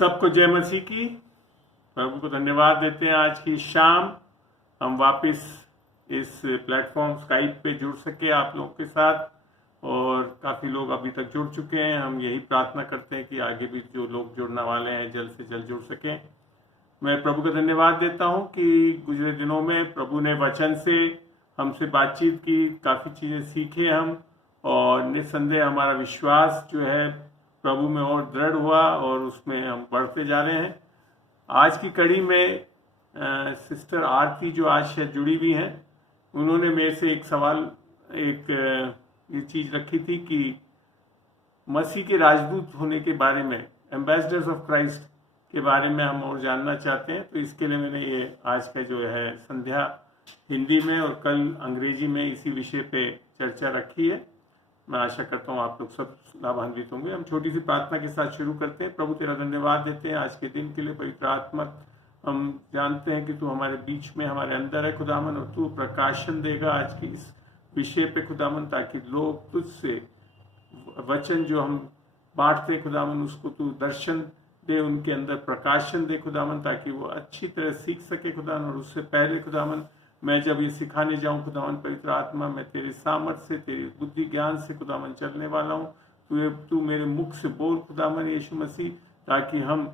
सबको जय मसीह की। प्रभु को धन्यवाद देते हैं। आज की शाम हम वापस इस प्लेटफॉर्म स्काइप पे जुड़ सके आप लोगों के साथ, और काफ़ी लोग अभी तक जुड़ चुके हैं। हम यही प्रार्थना करते हैं कि आगे भी जो लोग जुड़ने वाले हैं जल्द से जल्द जुड़ सकें। मैं प्रभु का धन्यवाद देता हूं कि गुजरे दिनों में प्रभु ने वचन से हमसे बातचीत की, काफ़ी चीज़ें सीखे हम, और निस्संदेह हमारा विश्वास जो है प्रभु में और दृढ़ हुआ और उसमें हम बढ़ते जा रहे हैं। आज की कड़ी में सिस्टर आरती जो आज शायद जुड़ी हुई हैं, उन्होंने मेरे से एक सवाल, ये चीज़ रखी थी कि मसीह के राजदूत होने के बारे में, एम्बेसडर्स ऑफ क्राइस्ट के बारे में हम और जानना चाहते हैं। तो इसके लिए मैंने ये आज का जो है संध्या हिंदी में और कल अंग्रेजी में इसी विषय पे चर्चा रखी है। मैं आशा करता हूँ आप लोग सब लाभान्वित होंगे। हम छोटी सी प्रार्थना के साथ शुरू करते हैं। प्रभु तेरा धन्यवाद देते हैं आज के दिन के लिए। पवित्र आत्मा, हम जानते हैं कि तू हमारे बीच में, हमारे अंदर है खुदावन, और तू प्रकाशन देगा आज की इस विषय पे खुदावन, ताकि लोग तुझसे वचन जो हम बांटते खुदावन उसको तू दर्शन दे, उनके अंदर प्रकाशन दे खुदावन, ताकि वो अच्छी तरह सीख सके खुदावन। और उससे पहले खुदावन, मैं जब ये सिखाने जाऊं खुदावन, पवित्र आत्मा, मैं तेरे सामर्थ्य से, तेरी बुद्धि ज्ञान से खुदावन चलने वाला हूँ। तू मेरे मुख से बोल खुदावन यीशु मसीह, ताकि हम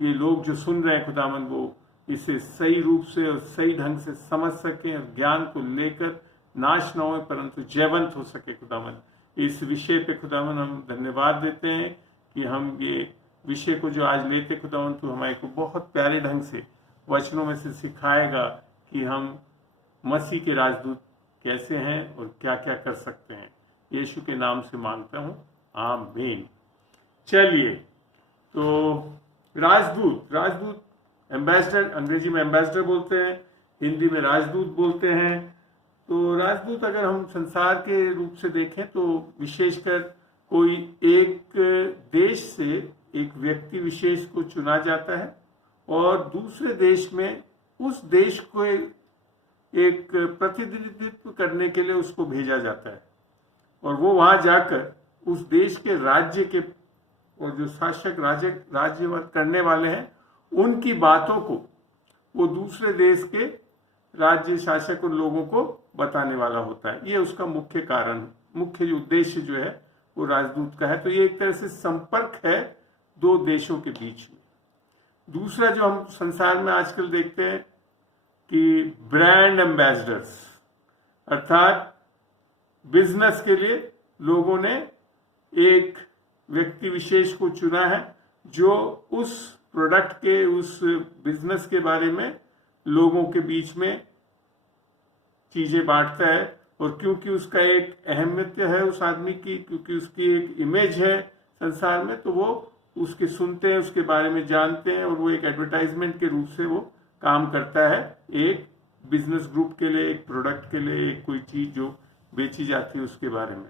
ये लोग जो सुन रहे हैं खुदावन वो इसे सही रूप से और सही ढंग से समझ सकें और ज्ञान को लेकर नाश न हो परंतु जयवंत हो सके खुदावन। इस विषय पे खुदावन हम धन्यवाद देते हैं कि हम ये विषय को जो आज लेते खुदावन, तू हमारे को बहुत प्यारे ढंग से वचनों में से सिखाएगा कि हम मसीह के राजदूत कैसे हैं और क्या क्या कर सकते हैं। यीशु के नाम से मांगता हूँ, आमीन। चलिए, तो राजदूत एम्बेसडर, अंग्रेजी में एम्बेसडर बोलते हैं, हिंदी में राजदूत बोलते हैं। तो राजदूत अगर हम संसार के रूप से देखें तो विशेषकर कोई एक देश से एक व्यक्ति विशेष को चुना जाता है और दूसरे देश में उस देश को एक प्रतिनिधित्व करने के लिए उसको भेजा जाता है, और वो वहां जाकर उस देश के राज्य के और जो शासक राज्यवत करने वाले हैं उनकी बातों को वो दूसरे देश के राज्य शासक और लोगों को बताने वाला होता है। ये उसका मुख्य कारण, मुख्य उद्देश्य जो है वो राजदूत का है। तो ये एक तरह से संपर्क है दो देशों के बीच में। दूसरा जो हम संसार में आजकल देखते हैं कि ब्रांड एम्बेसडर्स, अर्थात बिजनेस के लिए लोगों ने एक व्यक्ति विशेष को चुना है जो उस प्रोडक्ट के, उस बिजनेस के बारे में लोगों के बीच में चीजें बांटता है। और क्योंकि उसका एक अहमियत है उस आदमी की, क्योंकि उसकी एक इमेज है संसार में, तो वो उसके सुनते हैं, उसके बारे में जानते हैं, और वो एक एडवर्टाइजमेंट के रूप से वो काम करता है एक बिजनेस ग्रुप के लिए, एक प्रोडक्ट के लिए, एक कोई चीज जो बेची जाती है उसके बारे में।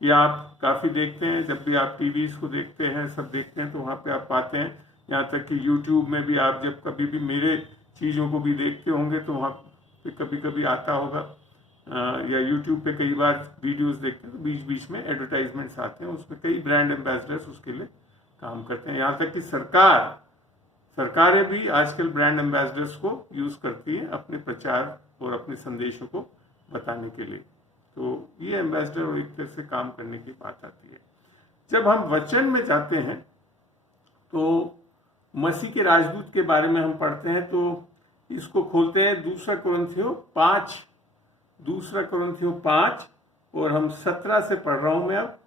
ये आप काफी देखते हैं, जब भी आप टीवीज को देखते हैं, सब देखते हैं, तो वहां पे आप पाते हैं। यहाँ तक कि यूट्यूब में भी आप जब कभी भी मेरे चीजों को भी देखते होंगे तो वहाँ पे कभी कभी आता होगा, या यूट्यूब पे कई बार वीडियोस देखते हैं तो बीच बीच में एडवर्टाइजमेंट्स आते हैं, उसमें कई ब्रांड एम्बेसडर्स उसके लिए काम करते हैं। यहाँ तक कि सरकारें भी आजकल ब्रांड एम्बेसडर्स को यूज करती हैं अपने प्रचार और अपने संदेशों को बताने के लिए। तो ये एम्बेसडर और एक तरह से काम करने की बात आती है। जब हम वचन में जाते हैं तो मसीह के राजदूत के बारे में हम पढ़ते हैं, तो इसको खोलते हैं दूसरा कुरिन्थियों 5 और हम 17 से पढ़ रहा हूं मैं। अब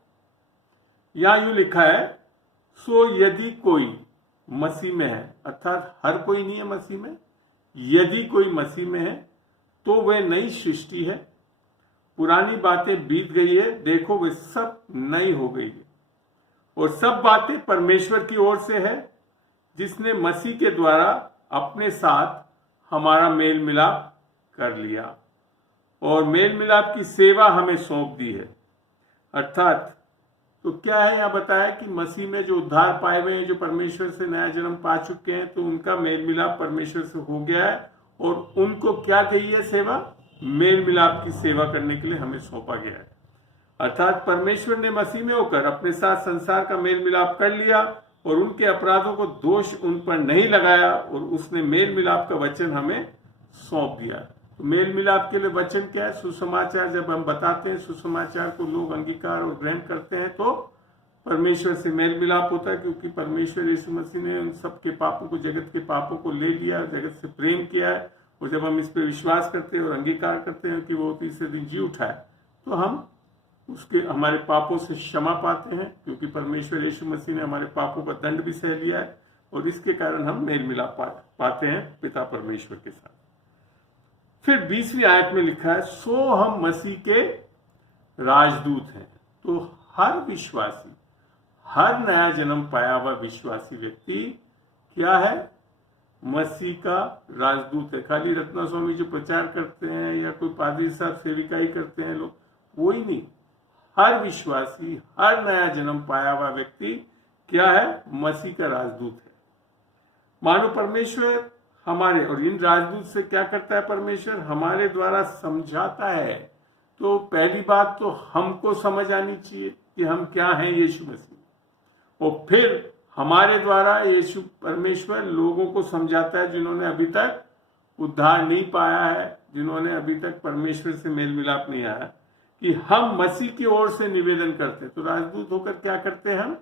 यहां यूं लिखा है, सो यदि कोई मसीह में है, अर्थात हर कोई नहीं है मसीह में, यदि कोई मसीह में है तो वह नई सृष्टि है, पुरानी बातें बीत गई है, देखो वे सब नई हो गई है। और सब बातें परमेश्वर की ओर से है, जिसने मसीह के द्वारा अपने साथ हमारा मेल मिलाप कर लिया और मेल मिलाप की सेवा हमें सौंप दी है। अर्थात तो क्या है, यहाँ बताया कि मसीह में जो उद्धार पाए हुए हैं, जो परमेश्वर से नया जन्म पा चुके हैं, तो उनका मेल मिलाप परमेश्वर से हो गया है, और उनको क्या कही है सेवा, मेल मिलाप की सेवा करने के लिए हमें सौंपा गया है। अर्थात परमेश्वर ने मसीह में होकर अपने साथ संसार का मेल मिलाप कर लिया और उनके अपराधों को दोष उन पर नहीं लगाया और उसने मेल मिलाप का वचन हमें सौंप दिया। तो मेल मिलाप के लिए वचन क्या है? सुसमाचार। जब हम बताते हैं सुसमाचार को लोग अंगीकार और ग्रहण करते हैं तो परमेश्वर से मेल मिलाप होता है, क्योंकि परमेश्वर यीशु मसीह ने उन सबके पापों को, जगत के पापों को ले लिया, जगत से प्रेम किया है। और जब हम इस पर विश्वास करते हैं और अंगीकार करते हैं कि वो तीसरे दिन जी उठा है, तो हम उसके हमारे पापों से क्षमा पाते हैं, क्योंकि परमेश्वर यीशु मसीह ने हमारे पापों का दंड भी सह लिया है। और इसके कारण हम मेल मिलाप पाते हैं पिता परमेश्वर के साथ। फिर 20वीं आयत में लिखा है, सो हम मसीह के राजदूत हैं। तो हर विश्वासी, हर नया जन्म पाया हुआ विश्वासी व्यक्ति क्या है? मसीह का राजदूत है। खाली रत्ना स्वामी जो प्रचार करते हैं या कोई पादरी साहब सेविकाई करते हैं लोग, वो ही नहीं। हर विश्वासी, हर नया जन्म पाया हुआ व्यक्ति क्या है? मसीह का राजदूत है। मानो परमेश्वर हमारे, और इन राजदूत से क्या करता है परमेश्वर? हमारे द्वारा समझाता है। तो पहली बात तो हमको समझ आनी चाहिए कि हम क्या हैं यीशु मसीह, और फिर हमारे द्वारा यीशु परमेश्वर लोगों को समझाता है जिन्होंने अभी तक उद्धार नहीं पाया है, जिन्होंने अभी तक परमेश्वर से मेल मिलाप नहीं आया, कि हम मसीह की ओर से निवेदन करते हैं। तो राजदूत होकर क्या करते हैं? हम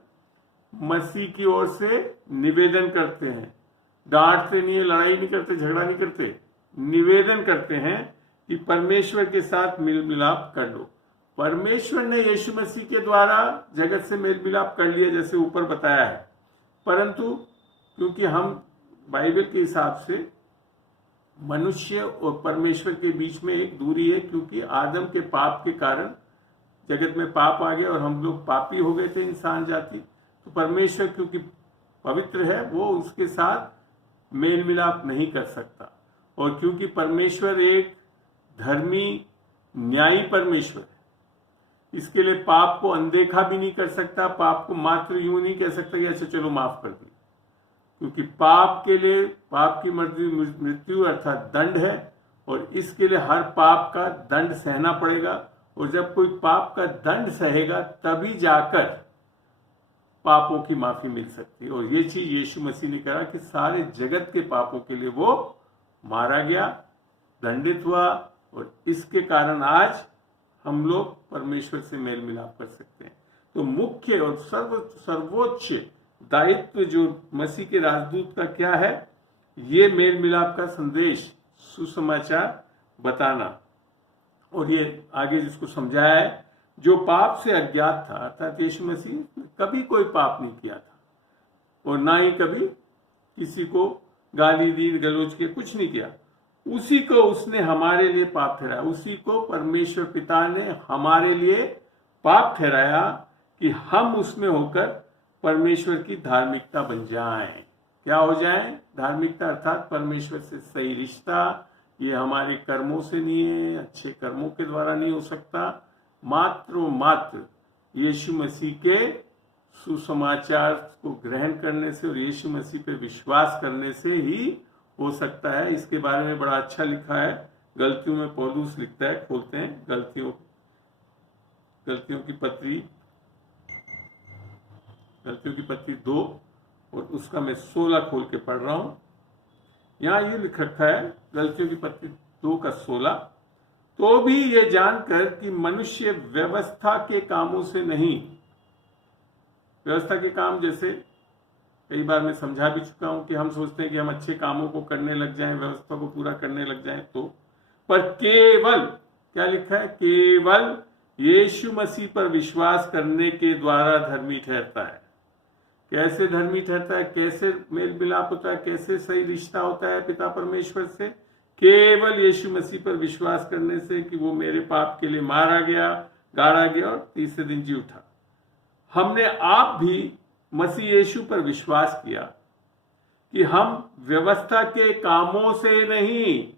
मसीह की ओर से निवेदन करते हैं। डांटते नहीं है, लड़ाई नहीं करते, झगड़ा नहीं करते, निवेदन करते हैं कि परमेश्वर के साथ मेल मिलाप कर लो। परमेश्वर ने यीशु मसीह के द्वारा जगत से मेल मिलाप कर लिया, जैसे ऊपर बताया है। परंतु क्योंकि हम बाइबल के हिसाब से मनुष्य और परमेश्वर के बीच में एक दूरी है, क्योंकि आदम के पाप के कारण जगत में पाप आ गया और हम लोग पापी हो गए थे, इंसान जाति। तो परमेश्वर क्योंकि पवित्र है, वो उसके साथ मेल मिलाप नहीं कर सकता। और क्योंकि परमेश्वर एक धर्मी न्यायी परमेश्वर है, इसके लिए पाप को अनदेखा भी नहीं कर सकता। पाप को मात्र यूं नहीं कह सकता कि अच्छा चलो माफ कर दी, क्योंकि पाप के लिए, पाप की मृत्यु अर्थात दंड है, और इसके लिए हर पाप का दंड सहना पड़ेगा। और जब कोई पाप का दंड सहेगा तभी जाकर पापों की माफी मिल सकती है। और ये चीज यीशु मसीह ने करा कि सारे जगत के पापों के लिए वो मारा गया, दंडित हुआ, और इसके कारण आज हम लोग परमेश्वर से मेल मिलाप कर सकते हैं। तो मुख्य और सर्वोच्च दायित्व जो मसीह के राजदूत का क्या है? ये मेल मिलाप का संदेश, सुसमाचार बताना। और ये आगे जिसको समझाया है, जो पाप से अज्ञात था, अर्थात यीशु मसीह कभी कोई पाप नहीं किया था, और ना ही कभी किसी को गाली दी, गलौज के कुछ नहीं किया, उसी को उसने हमारे लिए पाप ठहराया। उसी को परमेश्वर पिता ने हमारे लिए पाप ठहराया कि हम उसमें होकर परमेश्वर की धार्मिकता बन जाएं। क्या हो जाएं? धार्मिकता अर्थात परमेश्वर से सही रिश्ता। ये हमारे कर्मों से नहीं है, अच्छे कर्मों के द्वारा नहीं हो सकता, मात्र यीशु मसीह के सुसमाचार को ग्रहण करने से और यीशु मसीह पर विश्वास करने से ही हो सकता है। इसके बारे में बड़ा अच्छा लिखा है, गलतियों में पौलुस लिखता है। खोलते हैं गलतियों की पत्री 2, और उसका मैं 16 खोल के पढ़ रहा हूं। यहां ये लिख रखा है, गलतियों की पत्री 2 का 16, तो भी ये जानकर कि मनुष्य व्यवस्था के कामों से नहीं, व्यवस्था के काम जैसे कई बार मैं समझा भी चुका हूं कि हम सोचते हैं कि हम अच्छे कामों को करने लग जाएं, व्यवस्था को पूरा करने लग जाएं, तो पर केवल, क्या लिखा है? केवल यीशु मसीह पर विश्वास करने के द्वारा धर्मी ठहरता है। कैसे धर्मी ठहरता है? कैसे मेल मिलाप होता है? कैसे सही रिश्ता होता है पिता परमेश्वर से? केवल यीशु मसीह पर विश्वास करने से कि वो मेरे पाप के लिए मारा गया, गाड़ा गया और तीसरे दिन जी उठा। हमने आप भी मसीह यीशु पर विश्वास किया कि हम व्यवस्था के कामों से नहीं,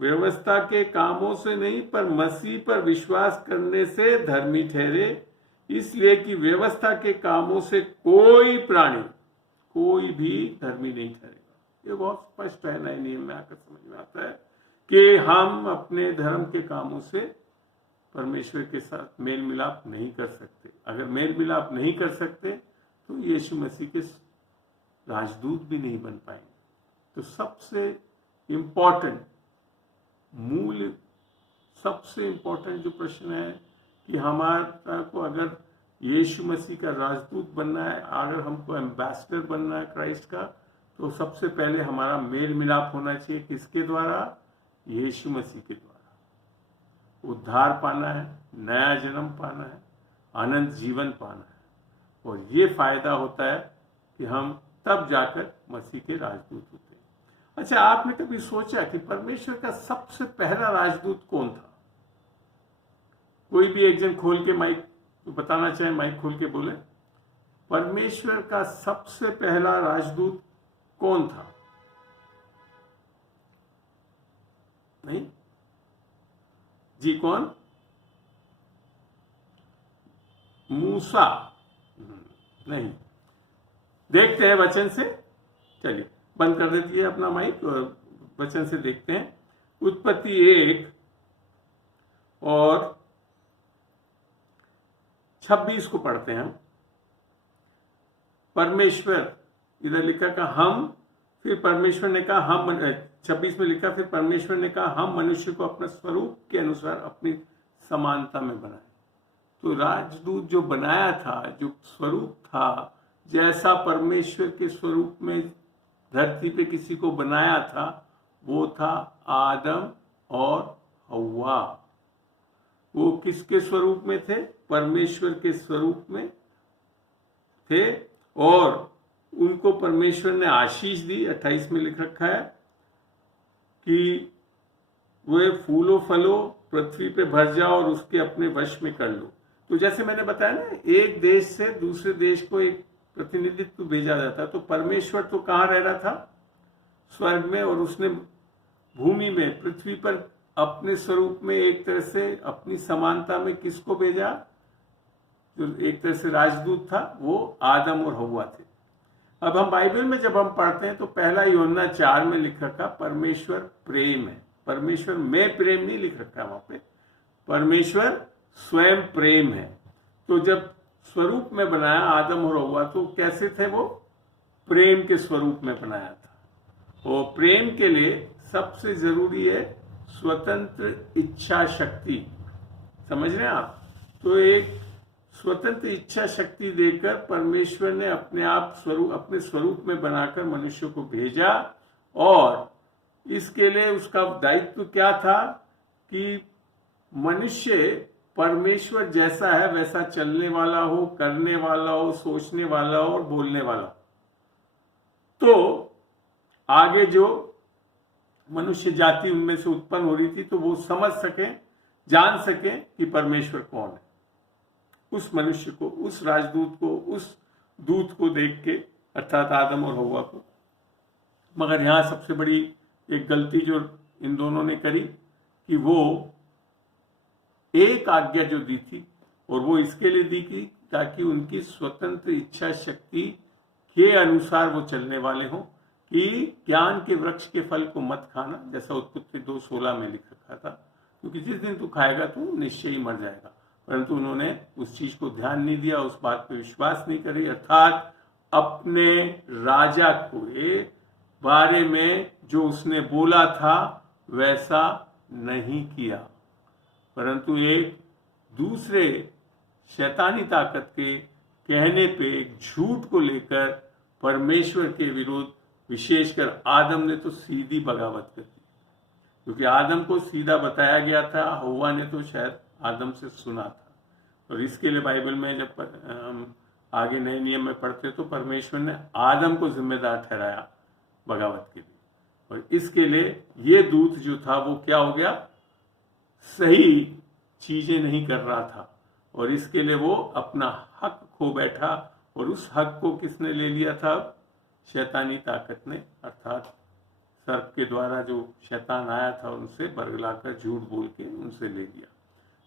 व्यवस्था के कामों से नहीं, पर मसीह पर विश्वास करने से धर्मी ठहरे। इसलिए कि व्यवस्था के कामों से कोई प्राणी, कोई भी धर्मी नहीं ठहरेगा। ये बहुत स्पष्ट है, नए नियम में आकर समझ में आता है कि हम अपने धर्म के कामों से परमेश्वर के साथ मेल मिलाप नहीं कर सकते। अगर मेल मिलाप नहीं कर सकते तो यीशु मसीह के राजदूत भी नहीं बन पाएंगे। तो सबसे इम्पोर्टेंट सबसे इम्पोर्टेंट जो प्रश्न है कि हमारा को अगर यीशु मसीह का राजदूत बनना है, अगर हमको एम्बेसडर बनना है क्राइस्ट का, तो सबसे पहले हमारा मेल मिलाप होना चाहिए। किसके द्वारा? यीशु मसीह के द्वारा। उद्धार पाना है, नया जन्म पाना है, अनंत जीवन पाना है, और ये फायदा होता है कि हम तब जाकर मसीह के राजदूत होते हैं। अच्छा, आपने कभी सोचा कि परमेश्वर का सबसे पहला राजदूत कौन था? कोई भी एक जन खोल के माइक बताना चाहे, माइक खोल के बोले, परमेश्वर का सबसे पहला राजदूत कौन था? नहीं जी, कौन? मूसा? नहीं। देखते हैं वचन से। चलिए बंद कर देती है अपना माइक और वचन से देखते हैं। उत्पत्ति 1 और 26 को पढ़ते हैं हम। परमेश्वर, इधर लिखा का हम, फिर परमेश्वर ने कहा हम, 26 में लिखा फिर परमेश्वर ने कहा हम मनुष्य को अपने स्वरूप के अनुसार अपनी समानता में बनाए। तो राजदूत जो बनाया था, जो स्वरूप था, जैसा परमेश्वर के स्वरूप में धरती पे किसी को बनाया था, वो था आदम और हव्वा। वो किसके स्वरूप में थे? परमेश्वर के स्वरूप में थे, और उनको परमेश्वर ने आशीष दी। 28 में लिख रखा है कि वे फूलो फलो, पृथ्वी पे भर जाओ और उसके अपने वश में कर लो। तो जैसे मैंने बताया ना, एक देश से दूसरे देश को एक प्रतिनिधित्व भेजा जाता, तो परमेश्वर तो कहाँ रह रहा था? स्वर्ग में, और उसने भूमि में, पृथ्वी पर अपने स्वरूप में एक तरह से अपनी समानता में किसको भेजा? जो एक तरह से राजदूत था, वो आदम और हव्वा थे। अब हम बाइबल में जब हम पढ़ते हैं तो पहला यूहन्ना 4 में लिख रखा परमेश्वर प्रेम है। परमेश्वर में प्रेम नहीं लिख रखा वहां पे, परमेश्वर स्वयं प्रेम है। तो जब स्वरूप में बनाया आदम और हव्वा, तो कैसे थे वो? प्रेम के स्वरूप में बनाया था। और प्रेम के लिए सबसे जरूरी है स्वतंत्र इच्छा शक्ति। समझ रहे हैं आप? तो एक स्वतंत्र इच्छा शक्ति देकर परमेश्वर ने अपने स्वरूप में बनाकर मनुष्य को भेजा, और इसके लिए उसका दायित्व क्या था कि मनुष्य परमेश्वर जैसा है वैसा चलने वाला हो, करने वाला हो, सोचने वाला हो और बोलने वाला। तो आगे जो मनुष्य जाति उनमें से उत्पन्न हो रही थी, तो वो समझ सके, जान सके कि परमेश्वर कौन है। उस मनुष्य को, उस राजदूत को, उस दूत को देख के, अर्थात आदम और हव्वा को। मगर यहां सबसे बड़ी एक गलती जो इन दोनों ने करी कि वो एक आज्ञा जो दी थी, और वो इसके लिए दी कि ताकि उनकी स्वतंत्र इच्छा शक्ति के अनुसार वो चलने वाले हों, कि ज्ञान के वृक्ष के फल को मत खाना, जैसा उत्पत्ति 2:16 में लिख रखा था, क्योंकि जिस दिन तू खाएगा तो निश्चय ही मर जाएगा। परंतु उन्होंने उस चीज को ध्यान नहीं दिया, उस बात पे विश्वास नहीं करी, अर्थात अपने राजा को बारे में जो उसने बोला था वैसा नहीं किया, परंतु एक दूसरे शैतानी ताकत के कहने पे एक झूठ को लेकर परमेश्वर के विरुद्ध, विशेषकर आदम ने तो सीधी बगावत कर दी, क्योंकि आदम को सीधा बताया गया था, हव्वा ने तो शायद आदम से सुना था। और इसके लिए बाइबल में जब हम आगे नए नियम में पढ़ते तो परमेश्वर ने आदम को जिम्मेदार ठहराया बगावत के लिए, और इसके लिए ये दूत जो था वो क्या हो गया? सही चीजें नहीं कर रहा था, और इसके लिए वो अपना हक खो बैठा, और उस हक को किसने ले लिया था? शैतानी ताकत ने, अर्थात सर्प के द्वारा जो शैतान आया था उनसे बरगलाकर झूठ बोल के उनसे ले लिया।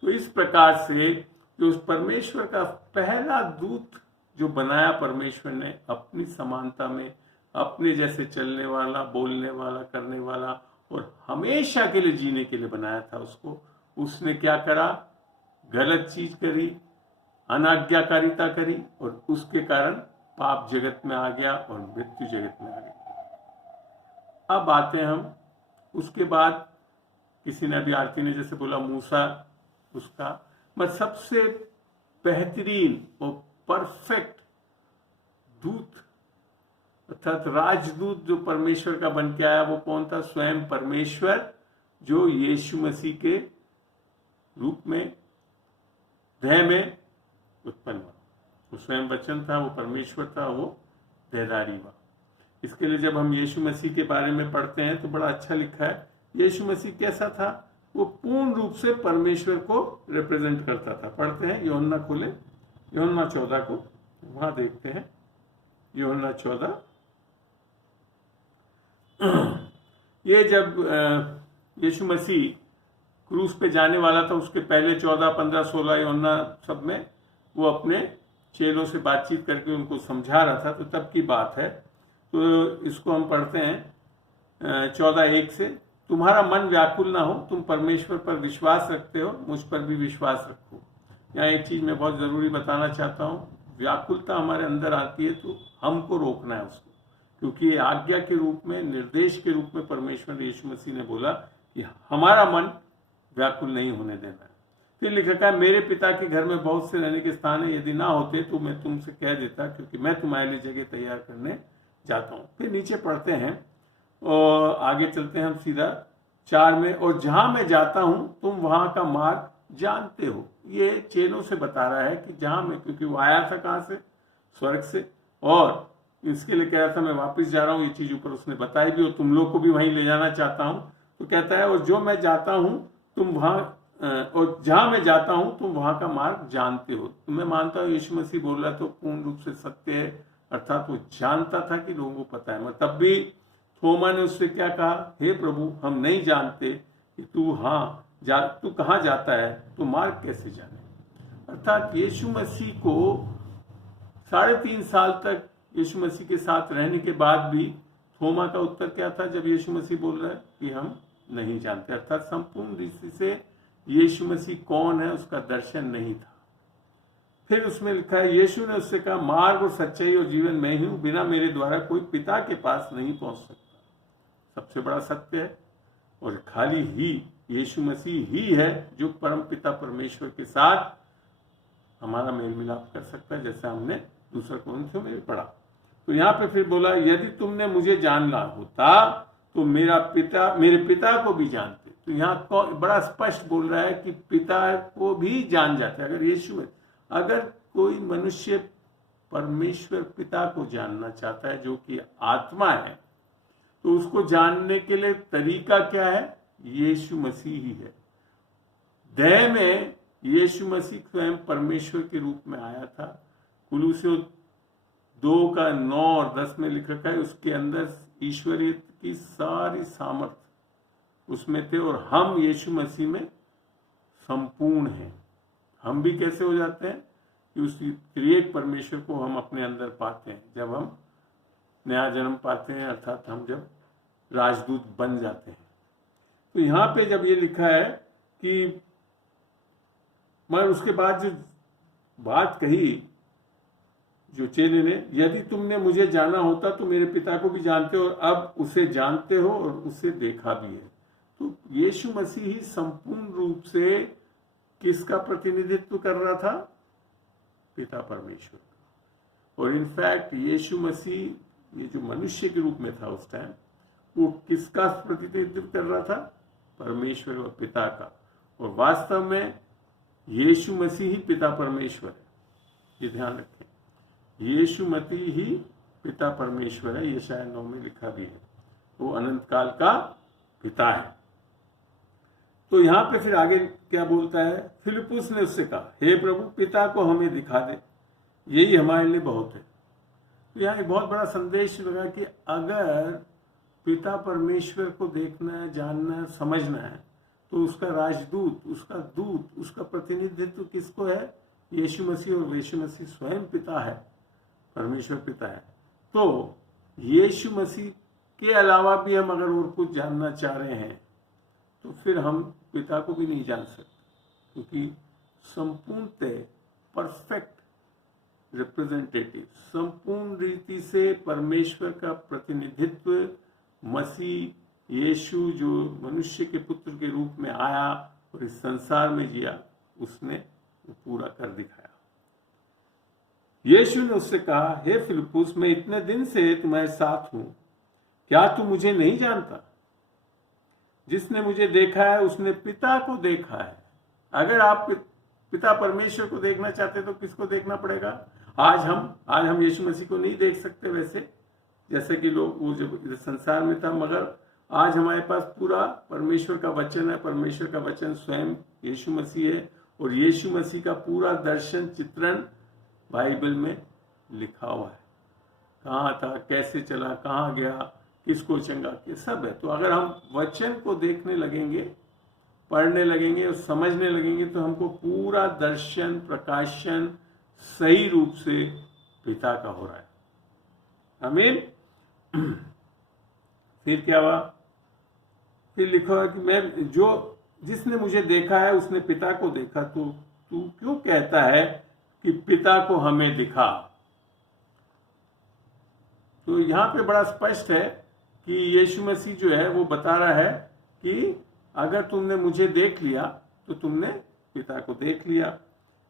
तो इस प्रकार से जो उस परमेश्वर का पहला दूत जो बनाया परमेश्वर ने अपनी समानता में, अपने जैसे चलने वाला, बोलने वाला, करने वाला और हमेशा के लिए जीने के लिए बनाया था उसको, उसने क्या करा? गलत चीज करी, अनाज्ञाकारिता करी, और उसके कारण पाप जगत में आ गया और मृत्यु जगत में आ गई। अब आते हैं हम उसके बाद, किसी ने भी आरती ने जैसे बोला मूसा, उसका मैं सबसे बेहतरीन और परफेक्ट दूत अर्थात राजदूत जो परमेश्वर का बन के आया वो कौन था? स्वयं परमेश्वर, जो यीशु मसीह के रूप में देह में उत्पन्न हुआ। वो स्वयं वचन था, वो परमेश्वर था, वो देहधारी हुआ। इसके लिए जब हम यीशु मसीह के बारे में पढ़ते हैं तो बड़ा अच्छा लिखा है। यीशु मसीह कैसा था? वो पूर्ण रूप से परमेश्वर को रिप्रेजेंट करता था। पढ़ते हैं, यूहन्ना खोले, यूहन्ना 14 को, वहां देखते हैं। यूहन्ना 14, ये जब यीशु मसीह क्रूस पे जाने वाला था, उसके पहले 14, 15, 16 यूहन्ना सब में वो अपने चेलों से बातचीत करके उनको समझा रहा था, तो तब की बात है। तो इसको हम पढ़ते हैं 14:1 से, तुम्हारा मन व्याकुल ना हो, तुम परमेश्वर पर विश्वास रखते हो, मुझ पर भी विश्वास रखो। यहाँ एक चीज मैं बहुत जरूरी बताना चाहता हूँ, व्याकुलता हमारे अंदर आती है तो हमको रोकना है उसको, क्योंकि ये आज्ञा के रूप में, निर्देश के रूप में परमेश्वर यीशु मसीह ने बोला कि हमारा मन व्याकुल नहीं होने देना है। फिर लिखा है, मेरे पिता के घर में बहुत से रहने के स्थान है, यदि ना होते तो मैं तुमसे कह देता, क्योंकि मैं तुम्हारे लिए जगह तैयार करने जाता हूँ। फिर नीचे पढ़ते हैं और आगे चलते हैं हम सीधा 4 में, और जहां मैं जाता हूं तुम वहां का मार्ग जानते हो। ये चेलों से बता रहा है कि जहां मैं, क्योंकि वो आया था कहां से? स्वर्ग से, और इसके लिए कह रहा था मैं वापस जा रहा हूं। ये चीज ऊपर उसने बताई भी, और तुम लोग को भी वहीं ले जाना चाहता हूं। तो कहता है, और जो मैं जाता हूं तुम वहां, और जहां मैं जाता हूं तुम वहां का मार्ग जानते हो। तो मैं मानता हूं यीशु मसीह बोल रहा तो पूर्ण रूप से सत्य है, अर्थात वो जानता था कि लोगों को पता है। मैं तब भी थोमा ने उससे क्या कहा? हे प्रभु, हम नहीं जानते कि तू कहाँ जाता है, तो मार्ग कैसे जाने? अर्थात यीशु मसीह को 3.5 साल तक यीशु मसीह के साथ रहने के बाद भी थोमा का उत्तर क्या था जब यीशु मसीह बोल रहा है कि हम नहीं जानते? अर्थात संपूर्ण दृष्टि से यीशु मसीह कौन है उसका दर्शन नहीं था। फिर उसमें लिखा है, यीशु ने उससे कहा, मार्ग और सच्चाई और जीवन मैं ही हूं, बिना मेरे द्वारा कोई पिता के पास नहीं पहुंच सकता। सबसे बड़ा सत्य है, और खाली ही यीशु मसीह ही है जो परम पिता परमेश्वर के साथ हमारा मेल मिलाप कर सकता है, जैसा हमने दूसरा कोरिन्थियों में भी पढ़ा। तो यहाँ पे फिर बोला, यदि तुमने मुझे जानना होता तो मेरे पिता को भी जानते। तो यहाँ बड़ा स्पष्ट बोल रहा है कि पिता को भी जान जाते। अगर कोई मनुष्य परमेश्वर पिता को जानना चाहता है, जो कि आत्मा है, तो उसको जानने के लिए तरीका क्या है? यीशु मसीह ही है। देह में यीशु मसीह स्वयं परमेश्वर के रूप में आया था। कुलुस्सियों 2:9 और 10 में लिख रखा है, उसके अंदर ईश्वरीय की सारी सामर्थ उसमें थे, और हम यीशु मसीह में संपूर्ण हैं। हम भी कैसे हो जाते हैं कि उस त्रिएक परमेश्वर को हम अपने अंदर पाते हैं जब हम नया जन्म पाते हैं, अर्थात हम जब राजदूत बन जाते हैं। तो यहाँ पे जब ये लिखा है कि मगर उसके बाद जो बात कही जो चेले ने, यदि तुमने मुझे जाना होता तो मेरे पिता को भी जानते हो, और अब उसे जानते हो और उसे देखा भी है। तो यीशु मसीह ही संपूर्ण रूप से किसका प्रतिनिधित्व कर रहा था? पिता परमेश्वर का। और इनफैक्ट यीशु मसीह ये जो मनुष्य के रूप में था उस टाइम, वो किसका प्रतिनिधित्व कर रहा था? परमेश्वर और पिता का। और वास्तव में यीशु मसीह ही पिता परमेश्वर है, ये ध्यान रखें। यीशु मसीह ही पिता परमेश्वर है, ये शायद 9 में लिखा भी है। वो अनंत काल का पिता है। तो यहां पे फिर आगे क्या बोलता है? फिलिप्पुस ने उससे कहा, हे प्रभु, पिता को हमें दिखा दे, यही हमारे लिए बहुत है। तो यहाँ एक बहुत बड़ा संदेश लगा कि अगर पिता परमेश्वर को देखना है, जानना है, समझना है, तो उसका राजदूत, उसका दूत, उसका प्रतिनिधित्व किसको है? यीशु मसीह। और यीशु मसीह स्वयं पिता है, परमेश्वर पिता है। तो यीशु मसीह के अलावा भी हम अगर और कुछ जानना चाह रहे हैं तो फिर हम पिता को भी नहीं जान सकते, क्योंकि संपूर्णतः परफेक्ट रिप्रेजेंटेटिव, संपूर्ण रीति से परमेश्वर का प्रतिनिधित्व मसीह यीशु जो मनुष्य के पुत्र के रूप में आया और इस संसार में जिया, उसने पूरा कर दिखाया। यीशु ने उससे कहा, हे फिलिप्पुस, मैं इतने दिन से तुम्हारे साथ हूं, क्या तू मुझे नहीं जानता? जिसने मुझे देखा है उसने पिता को देखा है। अगर आप पिता परमेश्वर को देखना चाहते तो किसको देखना पड़ेगा? आज हम यीशु मसीह को नहीं देख सकते वैसे, जैसे कि लोग वो जब संसार में था, मगर आज हमारे पास पूरा परमेश्वर का वचन है। परमेश्वर का वचन स्वयं यीशु मसीह है और यीशु मसीह का पूरा दर्शन चित्रण बाइबल में लिखा हुआ है। कहाँ था, कैसे चला, कहाँ गया, किसको चंगा किया, सब है। तो अगर हम वचन को देखने लगेंगे, पढ़ने लगेंगे और समझने लगेंगे तो हमको पूरा दर्शन प्रकाशन सही रूप से पिता का हो रहा है। आमीन। फिर क्या हुआ? फिर लिखा है कि जिसने मुझे देखा है उसने पिता को देखा। तो तू क्यों कहता है कि पिता को हमें दिखा? तो यहां पे बड़ा स्पष्ट है कि यीशु मसीह जो है वो बता रहा है कि अगर तुमने मुझे देख लिया तो तुमने पिता को देख लिया।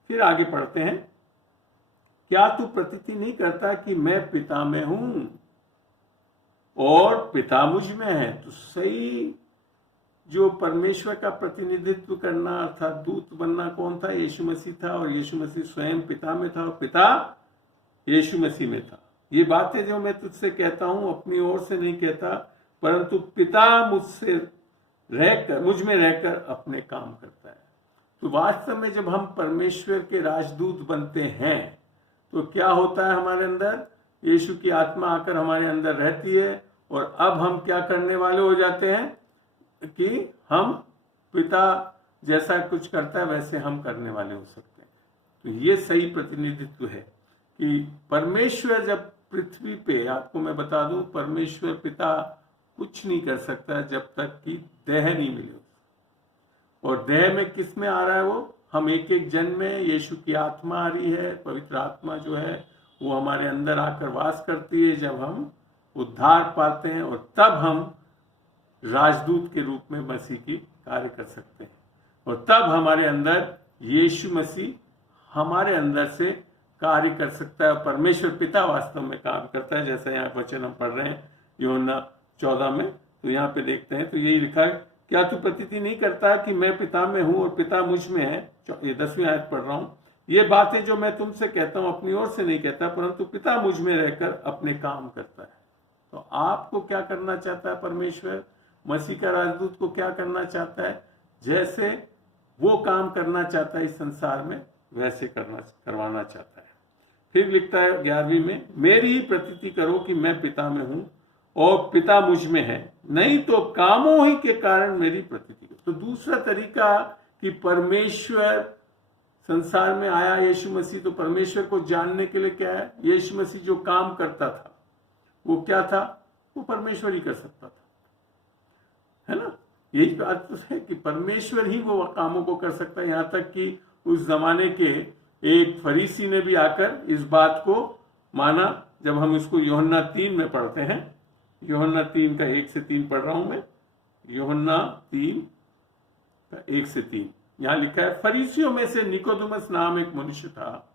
फिर आगे पढ़ते हैं, क्या तू प्रतीति नहीं करता कि मैं पिता में हूं और पिता मुझ में है? तो सही जो परमेश्वर का प्रतिनिधित्व करना अर्थात दूत बनना कौन था? यीशु मसीह था। और यीशु मसीह स्वयं पिता में था और पिता यीशु मसीह में था। ये बातें जो मैं तुझसे कहता हूं अपनी ओर से नहीं कहता, परंतु पिता मुझ में रहकर अपने काम करता है। तो वास्तव में जब हम परमेश्वर के राजदूत बनते हैं तो क्या होता है हमारे अंदर? यीशु की आत्मा आकर हमारे अंदर रहती है और अब हम क्या करने वाले हो जाते हैं कि हम पिता जैसा कुछ करता है वैसे हम करने वाले हो सकते हैं। तो ये सही प्रतिनिधित्व है कि परमेश्वर जब पृथ्वी पे, आपको मैं बता दूं, परमेश्वर पिता कुछ नहीं कर सकता जब तक कि देह नहीं मिले। और देह में किस में आ रहा है वो? हम एक एक जन्म में यीशु की आत्मा आ रही है, पवित्र आत्मा जो है वो हमारे अंदर आकर वास करती है जब हम उद्धार पाते हैं, और तब हम राजदूत के रूप में मसीह की कार्य कर सकते हैं। और तब हमारे अंदर यीशु मसीह हमारे अंदर से कार्य कर सकता है। परमेश्वर पिता वास्तव में काम करता है, जैसा यहाँ वचन हम पढ़ रहे हैं यूहन्ना 14 में। तो यहाँ पे देखते हैं तो यही लिखा है, क्या तू प्रतीति नहीं करता कि मैं पिता में हूं और पिता मुझ में है? ये 10वीं आयत पढ़ रहा हूं। ये बातें जो मैं तुमसे कहता हूं अपनी ओर से नहीं कहता, परंतु पिता मुझ में रहकर अपने काम करता है। तो आपको क्या करना चाहता है परमेश्वर? मसीह का राजदूत को क्या करना चाहता है? जैसे वो काम करना चाहता है इस संसार में, वैसे करवाना चाहता है। फिर लिखता है 11वीं में, मेरी ही प्रतीति करो कि मैं पिता में हूं और पिता मुझ में है, नहीं तो कामों ही के कारण मेरी प्रतीति करो। तो दूसरा तरीका कि परमेश्वर संसार में आया यीशु मसीह, तो परमेश्वर को जानने के लिए क्या है? यीशु मसीह जो काम करता था वो क्या था? वो परमेश्वर ही कर सकता था, है ना? यही बात तो है कि परमेश्वर ही वो कामों को कर सकता है। यहां तक कि उस जमाने के एक फरीसी ने भी आकर इस बात को माना। जब हम इसको यूहन्ना 3 में पढ़ते हैं, यूहन्ना 3 का 1 से 3 पढ़ रहा हूं मैं, यूहन्ना 3 का 1 से 3। यहां लिखा है, फरीसियों में से निकोदेमुस नाम एक मनुष्य था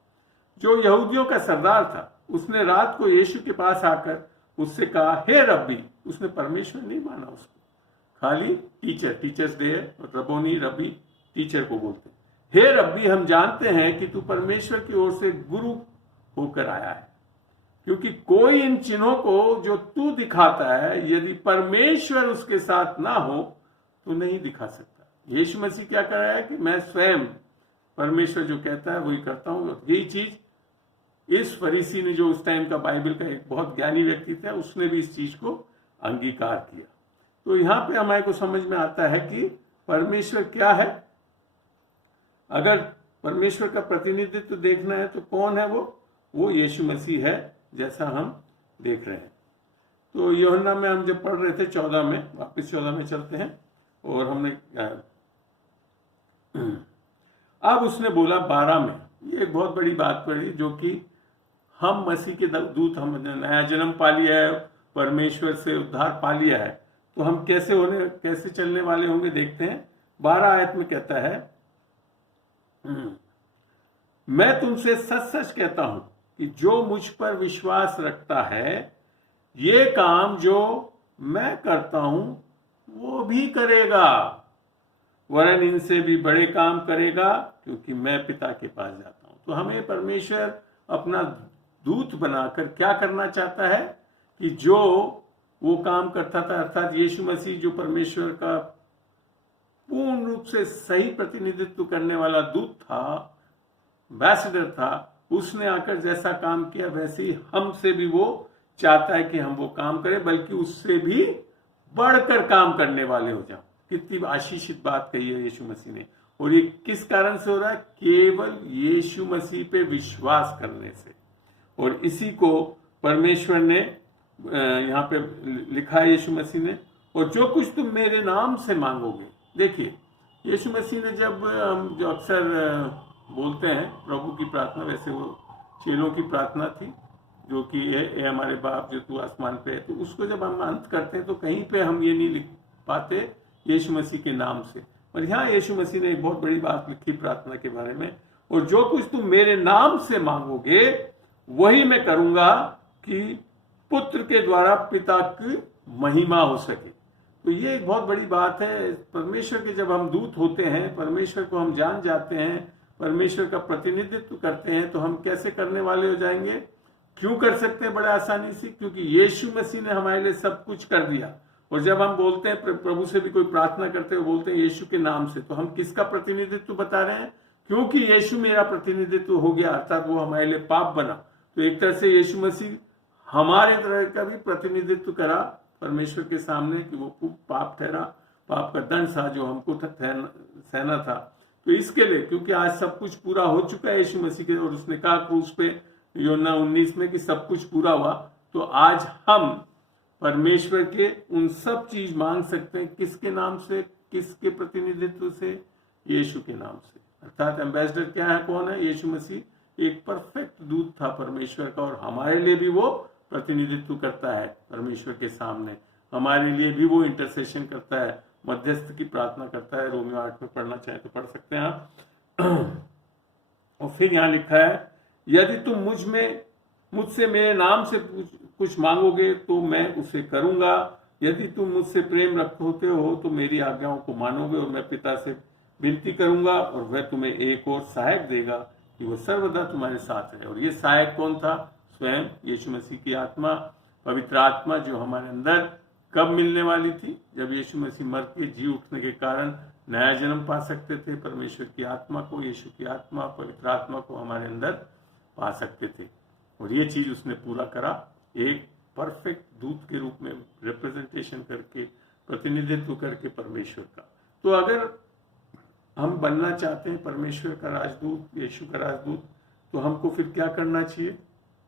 जो यहूदियों का सरदार था। उसने रात को यीशु के पास आकर उससे कहा, हे रब्बी। उसने परमेश्वर नहीं माना उसको, खाली टीचर्स डे है, रबोनी रब्बी टीचर को बोलते हैं। हे रब्बी, हम जानते हैं कि तू परमेश्वर की ओर से गुरु होकर आया है, क्योंकि कोई इन चिन्हों को जो तू दिखाता है यदि परमेश्वर उसके साथ ना हो तो नहीं दिखा सकता। यीशु मसीह क्या कर रहा है कि मैं स्वयं परमेश्वर जो कहता है वही करता हूं। यही चीज इस फरीसी ने, जो उस टाइम का बाइबल का एक बहुत ज्ञानी व्यक्ति था, उसने भी इस चीज को अंगीकार किया। तो यहां पे हमारे को समझ में आता है कि परमेश्वर क्या है। अगर परमेश्वर का प्रतिनिधित्व देखना है तो कौन है वो यीशु मसीह है, जैसा हम देख रहे हैं। तो यूहन्ना में हम जब पढ़ रहे थे 14 में, वापस 14 में चलते हैं और हमने अब उसने बोला 12 में, ये एक बहुत बड़ी बात पड़ी जो कि हम मसीह के दूत, हमने नया जन्म पा लिया है, परमेश्वर से उद्धार पा लिया है, तो हम कैसे चलने वाले होंगे देखते हैं। 12 आयत में कहता है, मैं तुमसे सच सच कहता हूं कि जो मुझ पर विश्वास रखता है ये काम जो मैं करता हूं वो भी करेगा, वरन इनसे भी बड़े काम करेगा, क्योंकि मैं पिता के पास जाता हूं। तो हमें परमेश्वर अपना दूत बनाकर क्या करना चाहता है कि जो वो काम करता था, अर्थात यीशु मसीह जो परमेश्वर का पूर्ण रूप से सही प्रतिनिधित्व करने वाला दूत था, एम्बेसडर था, उसने आकर जैसा काम किया वैसे ही हमसे भी वो चाहता है कि हम वो काम करें, बल्कि उससे भी बढ़कर काम करने वाले हो जाओ। कितनी आशीषित बात कही है यीशु मसीह ने। और ये किस कारण से हो रहा है? केवल यीशु मसीह पे विश्वास करने से। और इसी को परमेश्वर ने यहाँ पे लिखा है यीशु मसीह ने, और जो कुछ तुम मेरे नाम से मांगोगे। देखिए यीशु मसीह ने जब हम जो अक्सर बोलते हैं प्रभु की प्रार्थना, वैसे वो चेलों की प्रार्थना थी, जो कि ये हमारे बाप जो तू आसमान पे है, तो उसको जब हम अंत करते हैं तो कहीं पे हम ये नहीं लिख पाते यीशु मसीह के नाम से। और यहाँ यीशु मसीह ने एक बहुत बड़ी बात लिखी प्रार्थना के बारे में, और जो कुछ तुम मेरे नाम से मांगोगे वही मैं करूंगा कि पुत्र के द्वारा पिता की महिमा हो सके। तो ये एक बहुत बड़ी बात है। परमेश्वर के जब हम दूत होते हैं, परमेश्वर को हम जान जाते हैं, परमेश्वर का प्रतिनिधित्व करते हैं, तो हम कैसे करने वाले हो जाएंगे? क्यों कर सकते हैं? बड़े आसानी से, क्योंकि यीशु मसीह ने हमारे लिए सब कुछ कर दिया। और जब हम बोलते हैं, प्रभु से भी कोई प्रार्थना करते हैं, बोलते हैं यीशु के नाम से, तो हम किसका प्रतिनिधित्व बता रहे हैं? क्योंकि यीशु मेरा प्रतिनिधित्व हो गया, अर्थात वो हमारे लिए पाप बना। तो एक तरह से यीशु मसीह हमारे तरह का भी प्रतिनिधित्व करा परमेश्वर के सामने, कि वो पाप ठहरा, पाप का दंड सा जो हमको सहना था। तो इसके लिए, क्योंकि आज सब कुछ पूरा हो चुका है यीशु मसीह के, और उसने कहा क्रूस पे यूहन्ना 19 में कि सब कुछ पूरा हुआ, तो आज हम परमेश्वर के उन सब चीज मांग सकते हैं। किसके नाम से? किसके प्रतिनिधित्व से? यीशु के नाम से। अर्थात एम्बेसडर क्या है? कौन है? यीशु मसीह एक परफेक्ट दूत था परमेश्वर का, और हमारे लिए भी वो प्रतिनिधित्व करता है परमेश्वर के सामने। हमारे लिए भी वो इंटरसेशन करता है, मध्यस्थ की प्रार्थना करता है। रोमियो 8 में पढ़ना चाहे तो पढ़ सकते हैं आप। और फिर यहाँ लिखा है, यदि तुम मुझसे मेरे नाम से कुछ मांगोगे तो मैं उसे करूंगा। यदि तुम मुझसे प्रेम रखते हो तो मेरी आज्ञाओं को मानोगे, और मैं पिता से विनती करूंगा और वह तुम्हें एक और सहायक देगा कि वह सर्वदा तुम्हारे साथ है। और ये सहायक कौन था? स्वयं यीशु मसीह की आत्मा, पवित्र आत्मा, जो हमारे अंदर कब मिलने वाली थी? जब यीशु मसीह मर के जी उठने के कारण नया जन्म पा सकते थे। परमेश्वर की आत्मा को, यीशु की आत्मा, पवित्र आत्मा को हमारे अंदर पा सकते थे। और ये चीज उसने पूरा करा, एक परफेक्ट दूत के रूप में रिप्रेजेंटेशन करके, प्रतिनिधित्व करके परमेश्वर का। तो अगर हम बनना चाहते हैं परमेश्वर का राजदूत, यीशु का राजदूत, तो हमको फिर क्या करना चाहिए?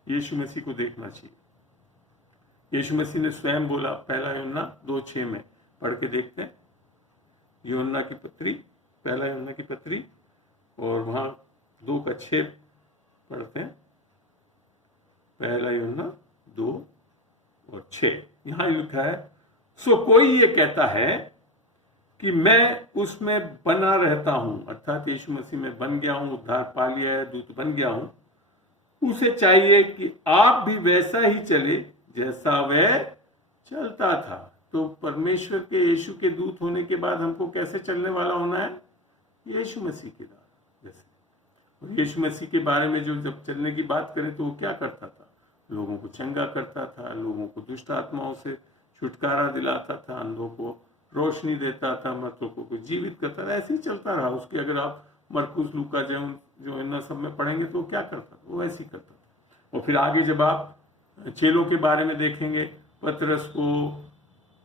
यीशु मसीह को देखना चाहिए। यीशु मसीह ने स्वयं बोला, पहला यूहन्ना 2:6 में पढ़ के देखते हैं। यूहन्ना की पत्री, पहला यूहन्ना की पत्री, और वहां 2:6 पढ़ते हैं। पहला यूहन्ना 2:6 यहां लिखा है, सो कोई ये कहता है कि मैं उसमें बना रहता हूं, अर्थात यीशु मसीह में बन गया हूं, उद्धार पा लिया है, दूत बन गया हूं, उसे चाहिए कि आप भी वैसा ही चले जैसा वह चलता था। तो परमेश्वर के, यीशु के दूत होने के बाद हमको कैसे चलने वाला होना है? यीशु मसीह के जैसे। और यीशु मसीह के बारे में जो जब चलने की बात करें तो वो क्या करता था? लोगों को चंगा करता था, लोगों को दुष्ट आत्माओं से छुटकारा दिलाता था, अंधों को रोशनी देता था, मृतकों को जीवित करता था। ऐसे ही चलता रहा। उसकी अगर आप मरकुस, लूका जो इन सब में पढ़ेंगे तो क्या करता था? वो ऐसे ही करता था। और फिर आगे जब आप चेलों के बारे में देखेंगे, पतरस को,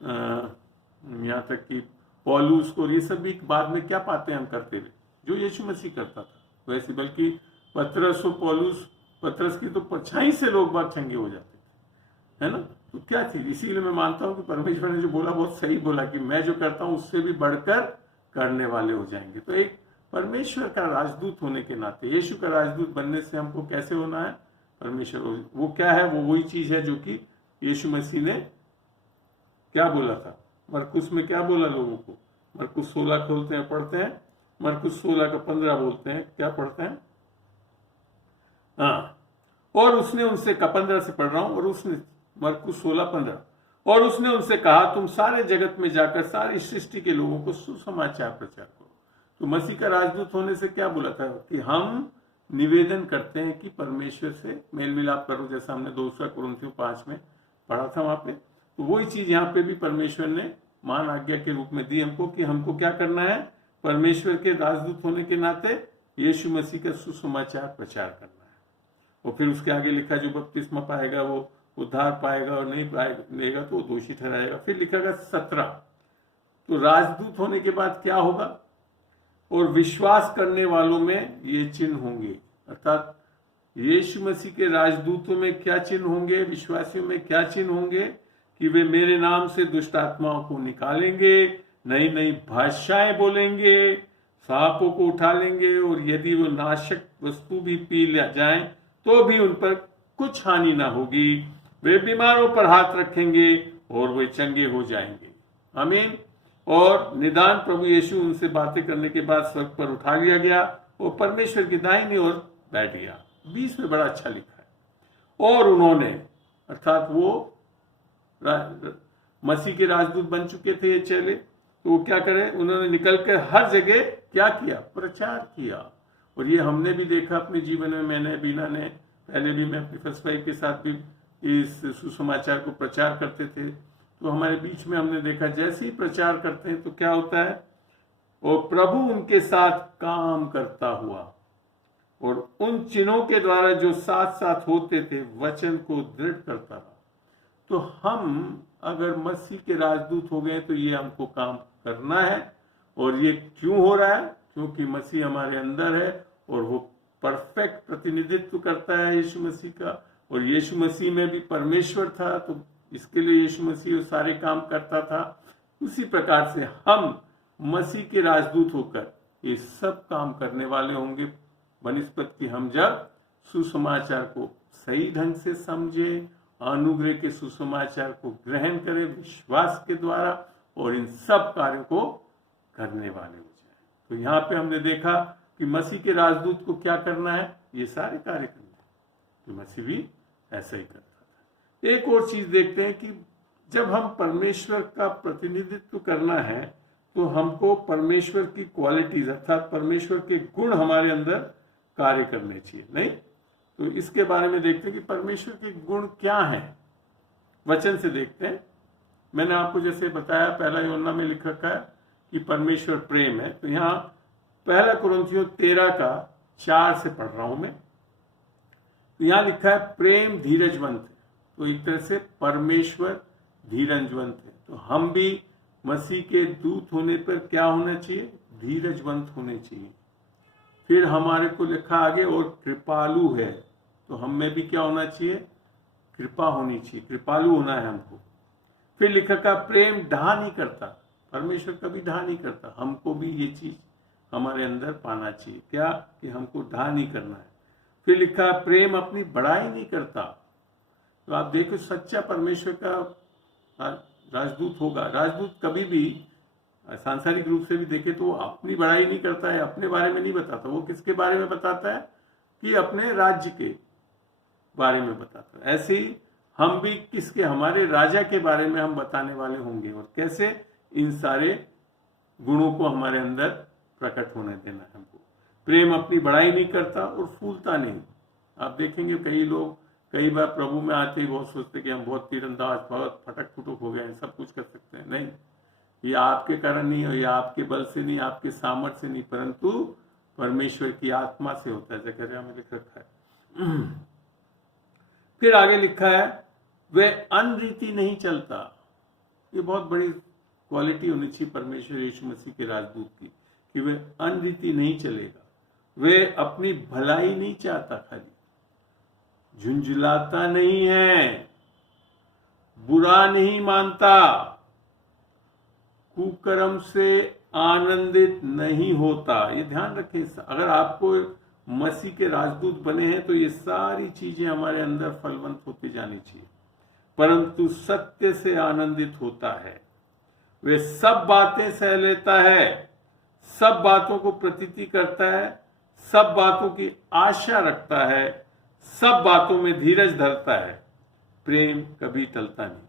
यहाँ तक कि पौलुस को, ये सब भी बाद में क्या पाते हैं हम करते हुए? जो यीशु मसीह करता था वैसे। बल्कि पतरस और पौलुस, पतरस की तो परछाई से लोग बाग चंगे हो जाते थे, है ना? तो क्या चीज? इसीलिए मैं मानता हूं कि परमेश्वर ने जो बोला बहुत सही बोला, कि मैं जो करता हूं उससे भी बढ़कर करने वाले हो जाएंगे। तो एक परमेश्वर का राजदूत होने के नाते, यीशु का राजदूत बनने से हमको कैसे होना है? परमेश्वर वो क्या है, वो वही चीज है जो कि यीशु मसीह ने क्या बोला था। मरकुस में क्या बोला लोगों को, मरकुस 16 खोलते हैं, पढ़ते हैं, मरकुस 16 का 15 बोलते हैं, क्या पढ़ते हैं, हाँ, और उसने उनसे 15 से पढ़ रहा हूं, और उसने मरकुस 16:15, और उसने उनसे कहा तुम सारे जगत में जाकर सारी सृष्टि के लोगों को सुसमाचार प्रचार करो। तो मसीह का राजदूत होने से क्या बोला था कि हम निवेदन करते हैं कि परमेश्वर से मेल मिलाप करो, जैसा हमने 2 कुरिन्थियों 5 में पढ़ा था वहां पे। तो वही चीज यहाँ पे भी परमेश्वर ने मान आज्ञा के रूप में दी हमको कि हमको क्या करना है, परमेश्वर के राजदूत होने के नाते यीशु मसीह का सुसमाचार प्रचार करना है। और फिर उसके आगे लिखा जो बपतिस्मा पाएगा वो उद्धार पाएगा, और नहीं पाएगा तो वो दोषी ठहराएगा। फिर लिखा गया 17, तो राजदूत होने के बाद क्या होगा, और विश्वास करने वालों में ये चिन्ह होंगे, अर्थात यीशु मसीह के राजदूतों में क्या चिन्ह होंगे, विश्वासियों में क्या चिन्ह होंगे, कि वे मेरे नाम से दुष्ट आत्माओं को निकालेंगे, नई नई भाषाएं बोलेंगे, सांपों को उठा लेंगे, और यदि वो नाशक वस्तु भी पी जाएं तो भी उन पर कुछ हानि ना होगी, वे बीमारों पर हाथ रखेंगे और वे चंगे हो जाएंगे। आमीन। और निदान प्रभु यीशु उनसे बातें करने के बाद स्वर्ग पर उठा लिया गया और परमेश्वर की दाहिनी ओर बैठ गया। 20 में बड़ा अच्छा लिखा है। और उन्होंने, अर्थात वो मसीह के राजदूत बन चुके थे ये चेले, तो वो क्या करें, उन्होंने निकलकर हर जगह क्या किया, प्रचार किया। और ये हमने भी देखा अपने जीवन में, मैंने, बीना ने, पहले भी मैं अपनी फर्स्ट वाइफ के साथ भी इस सुसमाचार को प्रचार करते थे। तो हमारे बीच में हमने देखा जैसे ही प्रचार करते हैं तो क्या होता है, और प्रभु उनके साथ काम करता हुआ और उन चिन्हों के द्वारा जो साथ साथ होते थे वचन को दृढ़ करता रहा। तो हम अगर मसीह के राजदूत हो गए तो ये हमको काम करना है। और ये क्यों हो रहा है, क्योंकि मसीह हमारे अंदर है और वो परफेक्ट प्रतिनिधित्व करता है यीशु मसीह का। और यीशु मसीह में भी परमेश्वर था, तो इसके लिए यीशु मसीह सारे काम करता था। उसी प्रकार से हम मसीह के राजदूत होकर ये सब काम करने वाले होंगे, बनिस्बत कि हम जब सुसमाचार को सही ढंग से समझे, अनुग्रह के सुसमाचार को ग्रहण करें विश्वास के द्वारा, और इन सब कार्यों को करने वाले हो जाए। तो यहाँ पे हमने देखा कि मसीह के राजदूत को क्या करना है, ये सारे कार्य करने, तो मसीह भी ऐसा ही करता था। एक और चीज देखते हैं कि जब हम परमेश्वर का प्रतिनिधित्व करना है तो हमको परमेश्वर की क्वालिटीज, अर्थात परमेश्वर के गुण हमारे अंदर कार्य करने चाहिए, नहीं? तो इसके बारे में देखते हैं कि परमेश्वर के गुण क्या हैं, वचन से देखते हैं। मैंने आपको जैसे बताया, पहला यूहन्ना में लिखा है कि परमेश्वर प्रेम है। तो यहाँ 1 कुरिन्थियों 13 का 4 से पढ़ रहा हूं मैं। तो यहाँ लिखा है प्रेम धीरजवंत है। तो एक तरह से परमेश्वर धीरजवंत है, तो हम भी मसीह के दूत होने पर क्या होना चाहिए, धीरजवंत होने चाहिए। फिर हमारे को लिखा आगे, और कृपालु है, तो हम में भी क्या होना चाहिए, कृपा होनी चाहिए, कृपालु होना है हमको। फिर लिखा का प्रेम ढा नहीं करता, परमेश्वर कभी ढा नहीं करता, हमको भी ये चीज हमारे अंदर पाना चाहिए, क्या, कि हमको ढा नहीं करना है। फिर लिखा प्रेम अपनी बड़ाई नहीं करता। तो आप देखो सच्चा परमेश्वर का राजदूत होगा, राजदूत कभी भी सांसारिक रूप से भी देखे तो वो अपनी बड़ाई नहीं करता है, अपने बारे में नहीं बताता। वो किसके बारे में बताता है, कि अपने राज्य के बारे में बताता है। ऐसे ही हम भी किसके, हमारे राजा के बारे में हम बताने वाले होंगे, और कैसे इन सारे गुणों को हमारे अंदर प्रकट होने देना है हमको। प्रेम अपनी बड़ाई नहीं करता और फूलता नहीं। आप देखेंगे कई लोग कई बार प्रभु में आते ही बहुत सोचते कि हम बहुत तीरंदाज, बहुत फटक फुटक हो गए हैं, सब कुछ कर सकते हैं। नहीं, ये आपके कारण नहीं है, ये आपके बल से नहीं, आपके सामर्थ्य से नहीं, परंतु परमेश्वर की आत्मा से होता है। ज़करिया में लिख रखा है। फिर आगे लिखा है वह अनरीति नहीं चलता। ये बहुत बड़ी क्वालिटी होनी चाहिए परमेश्वर यीशु मसीह के राजदूत की, कि वह अनरीति नहीं चलेगा। वह अपनी भलाई नहीं चाहता, खाली झुंझुलाता नहीं है, बुरा नहीं मानता, कुकर्म से आनंदित नहीं होता। ये ध्यान रखें, अगर आपको मसीह के राजदूत बने हैं तो ये सारी चीजें हमारे अंदर फलवंत होती जानी चाहिए। परंतु सत्य से आनंदित होता है, वे सब बातें सह लेता है, सब बातों को प्रतीति करता है, सब बातों की आशा रखता है, सब बातों में धीरज धरता है। प्रेम कभी टलता नहीं,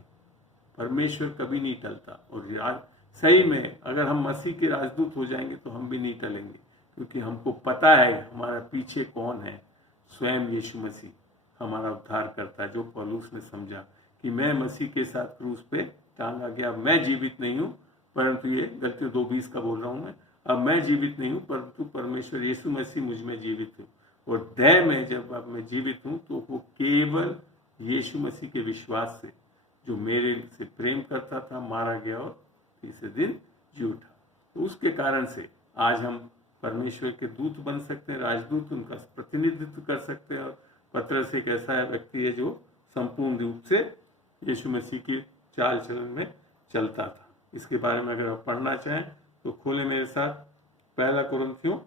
परमेश्वर कभी नहीं टलता। और सही में अगर हम मसीह के राजदूत हो जाएंगे तो हम भी नहीं टलेंगे, क्योंकि हमको पता है हमारा पीछे कौन है, स्वयं यीशु मसीह हमारा उद्धार करता है। जो पौलुस ने समझा कि मैं मसीह के साथ क्रूस पे टांगा गया, मैं जीवित नहीं हूं, परंतु ये गलतियों 2:20 का बोल रहा हूं मैं, अब मैं जीवित नहीं हूं परंतु परमेश्वर यीशु मसीह मुझ में जीवित हूं। और देह में जब अब मैं जीवित हूं तो वो केवल यीशु मसीह के विश्वास से, जो मेरे से प्रेम करता था, मारा गया और तीसरे दिन जी उठा। तो उसके कारण से आज हम परमेश्वर के दूत बन सकते हैं, राजदूत, उनका प्रतिनिधित्व कर सकते हैं। और पतरस एक ऐसा व्यक्ति है जो संपूर्ण रूप से यीशु मसीह की चाल चलन में चलता था। इसके बारे में अगर आप पढ़ना चाहें तो खोले मेरे साथ पहला कुरिन्थियों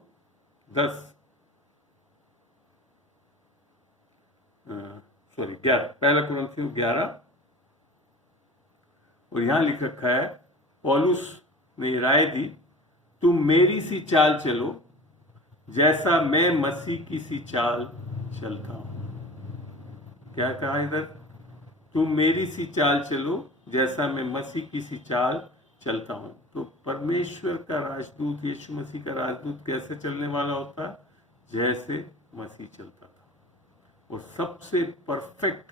11, पहला कुरिन्थियों 11, और यहां लिख रखा है, पौलुस ने राय दी, तुम मेरी सी चाल चलो जैसा मैं मसीह की सी चाल चलता हूं। क्या कहा इधर? तुम मेरी सी चाल चलो जैसा मैं मसीह की सी चाल चलता हूं। तो परमेश्वर का राजदूत, यीशु मसीह का राजदूत कैसे चलने वाला होता है? जैसे मसीह चलता था। और सबसे परफेक्ट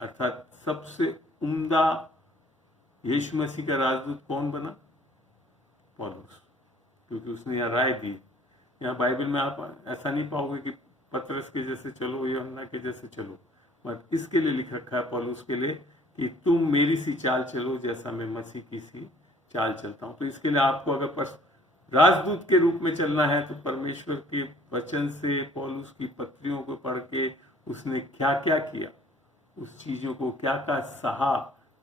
अर्थात सबसे उम्दा यीशु मसीह का राजदूत कौन बना? पौलुस, क्योंकि उसने यहाँ राय दी। यहाँ बाइबल में आप ऐसा नहीं पाओगे कि पतरस के जैसे चलो, यूहन्ना के जैसे चलो, मत। इसके लिए लिख रखा है पौलुस के लिए कि तुम मेरी सी चाल चलो जैसा मैं मसीह की सी चाल चलता हूं। तो इसके लिए आपको अगर राजदूत के रूप में चलना है तो परमेश्वर के वचन से, पौलुस की पत्रियों को पढ़ के उसने क्या क्या किया, उस चीजों को क्या क्या सहा,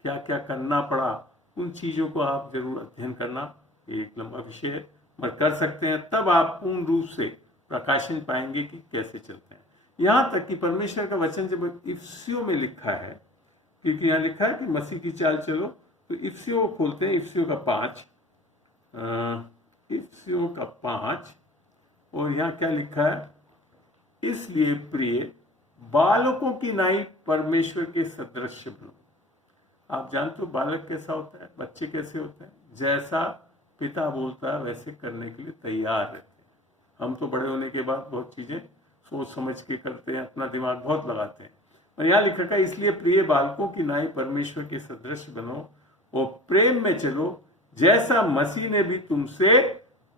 क्या क्या करना पड़ा, उन चीजों को आप जरूर अध्ययन करना। एक लंबा विषय है, मगर कर सकते हैं, तब आप पूर्ण रूप से प्रकाशन पाएंगे कि कैसे चलते हैं। यहां तक कि परमेश्वर का वचन जब इफिसियों में लिखा है, क्योंकि यहां लिखा है कि मसीह की चाल चलो, तो इफिसियों को खोलते हैं, इफिसियों का 5, और यहां क्या लिखा है? इसलिए प्रिय बालकों की नाई परमेश्वर के सदृश बनो। आप जानते हो बालक कैसा होता है, बच्चे कैसे होते हैं? जैसा पिता बोलता है वैसे करने के लिए तैयार रहते हैं। हम तो बड़े होने के बाद बहुत चीजें सोच समझ के करते हैं, अपना दिमाग बहुत लगाते हैं। और यहाँ लिखा है, इसलिए प्रिय बालकों की नाई परमेश्वर के सदृश बनो और प्रेम में चलो, जैसा मसीह ने भी तुमसे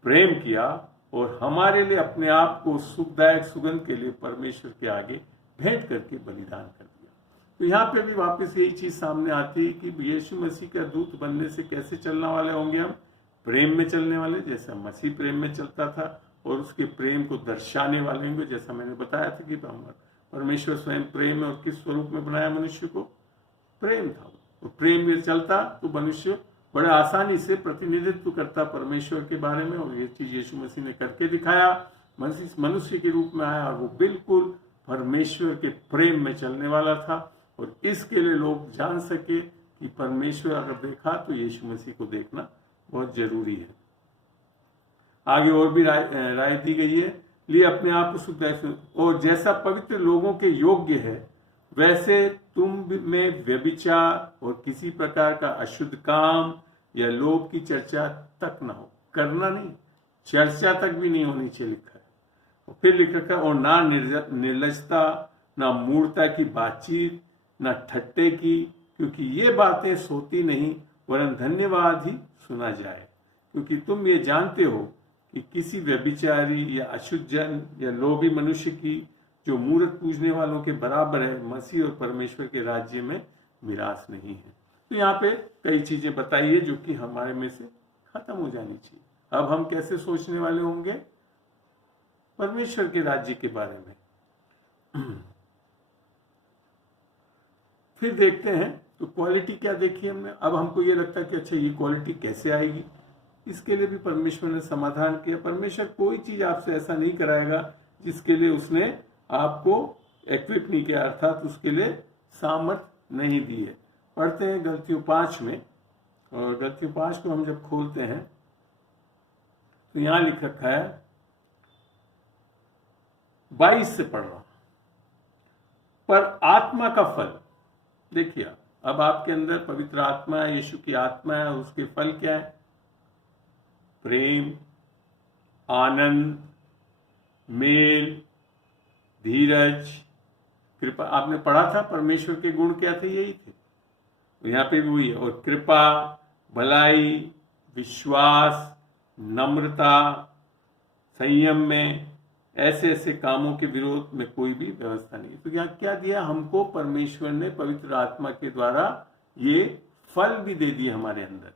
प्रेम किया और हमारे लिए अपने आप को सुखदायक सुगंध के लिए परमेश्वर के आगे भेंट करके बलिदान कर दिया। तो यहाँ पे भी वापस यही चीज सामने आती है कि यीशु मसीह का दूत बनने से कैसे चलने वाले होंगे हम? प्रेम में चलने वाले, जैसा मसीह प्रेम में चलता था, और उसके प्रेम को दर्शाने वाले होंगे। जैसा मैंने बताया था कि परमेश्वर स्वयं प्रेम है और किस स्वरूप में बनाया मनुष्य को? प्रेम था। और प्रेम में चलता तो मनुष्य बड़े आसानी से प्रतिनिधित्व करता परमेश्वर के बारे में। और ये चीज यीशु मसीह ने करके दिखाया, मनुष्य के रूप में आया और वो बिल्कुल परमेश्वर के प्रेम में चलने वाला था। और इसके लिए लोग जान सके कि परमेश्वर अगर देखा तो यीशु मसीह को देखना बहुत जरूरी है। आगे और भी राय दी गई है, लिए अपने आप को सुखदायक और जैसा पवित्र लोगों के योग्य है वैसे तुम में व्यभिचार और किसी प्रकार का अशुद्ध काम या लोभ की चर्चा तक ना हो। करना नहीं, चर्चा तक भी नहीं होनी चाहिए, लिखा है। और फिर लिख रखा है, और ना निर्लजता, ना मूर्खता की बातचीत, ना ठट्टे की, क्योंकि ये बातें सोती नहीं वरन धन्यवाद ही सुना जाए। क्योंकि तुम ये जानते हो कि किसी व्यभिचारी या अशुद्ध जन या लोभी मनुष्य की जो मूर्त पूजने वालों के बराबर है, मसीह और परमेश्वर के राज्य में मिरास नहीं है। तो यहाँ पे कई चीजें बताई है जो कि हमारे में से खत्म हो जानी चाहिए। अब हम कैसे सोचने वाले होंगे? परमेश्वर के राज्य के बारे में। फिर देखते हैं तो क्वालिटी क्या देखी हमने। अब हमको ये लगता है कि अच्छा ये क्वालिटी कैसे आएगी? इसके लिए भी परमेश्वर ने समाधान किया। परमेश्वर कोई चीज आपसे ऐसा नहीं कराएगा जिसके लिए उसने आपको इक्विप नहीं किया, अर्थात उसके लिए सामर्थ्य नहीं दी है। पढ़ते हैं गलतियों 5 में, और गलतियों 5 को हम जब खोलते हैं तो यहां लिख रखा है, 22 से पढ़ रहा हूं। पर आत्मा का फल, देखिए अब आपके अंदर पवित्र आत्मा है, यीशु की आत्मा है, और उसके फल क्या है? प्रेम, आनंद, मेल, धीरज, कृपा। आपने पढ़ा था परमेश्वर के गुण क्या थे, यही थे, तो यहां पे भी वही है। और कृपा, भलाई, विश्वास, नम्रता, संयम में, ऐसे ऐसे कामों के विरोध में कोई भी व्यवस्था नहीं। तो यहाँ क्या दिया हमको? परमेश्वर ने पवित्र आत्मा के द्वारा ये फल भी दे दिए हमारे अंदर।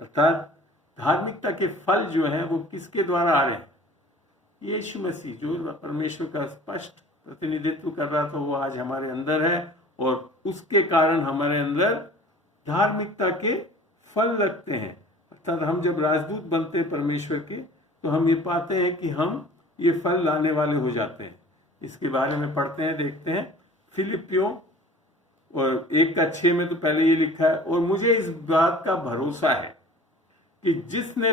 अर्थात धार्मिकता के फल जो हैं वो किसके द्वारा आ रहे हैं? यीशु मसीह, जो परमेश्वर का स्पष्ट प्रतिनिधित्व कर रहा था, वो आज हमारे अंदर है, और उसके कारण हमारे अंदर धार्मिकता के फल लगते हैं। अर्थात हम जब राजदूत बनते हैं परमेश्वर के, तो हम ये पाते हैं कि हम ये फल लाने वाले हो जाते हैं। इसके बारे में पढ़ते हैं, देखते हैं। फिलिपियों और 1:6 में तो पहले ये लिखा है, और मुझे इस बात का भरोसा है कि जिसने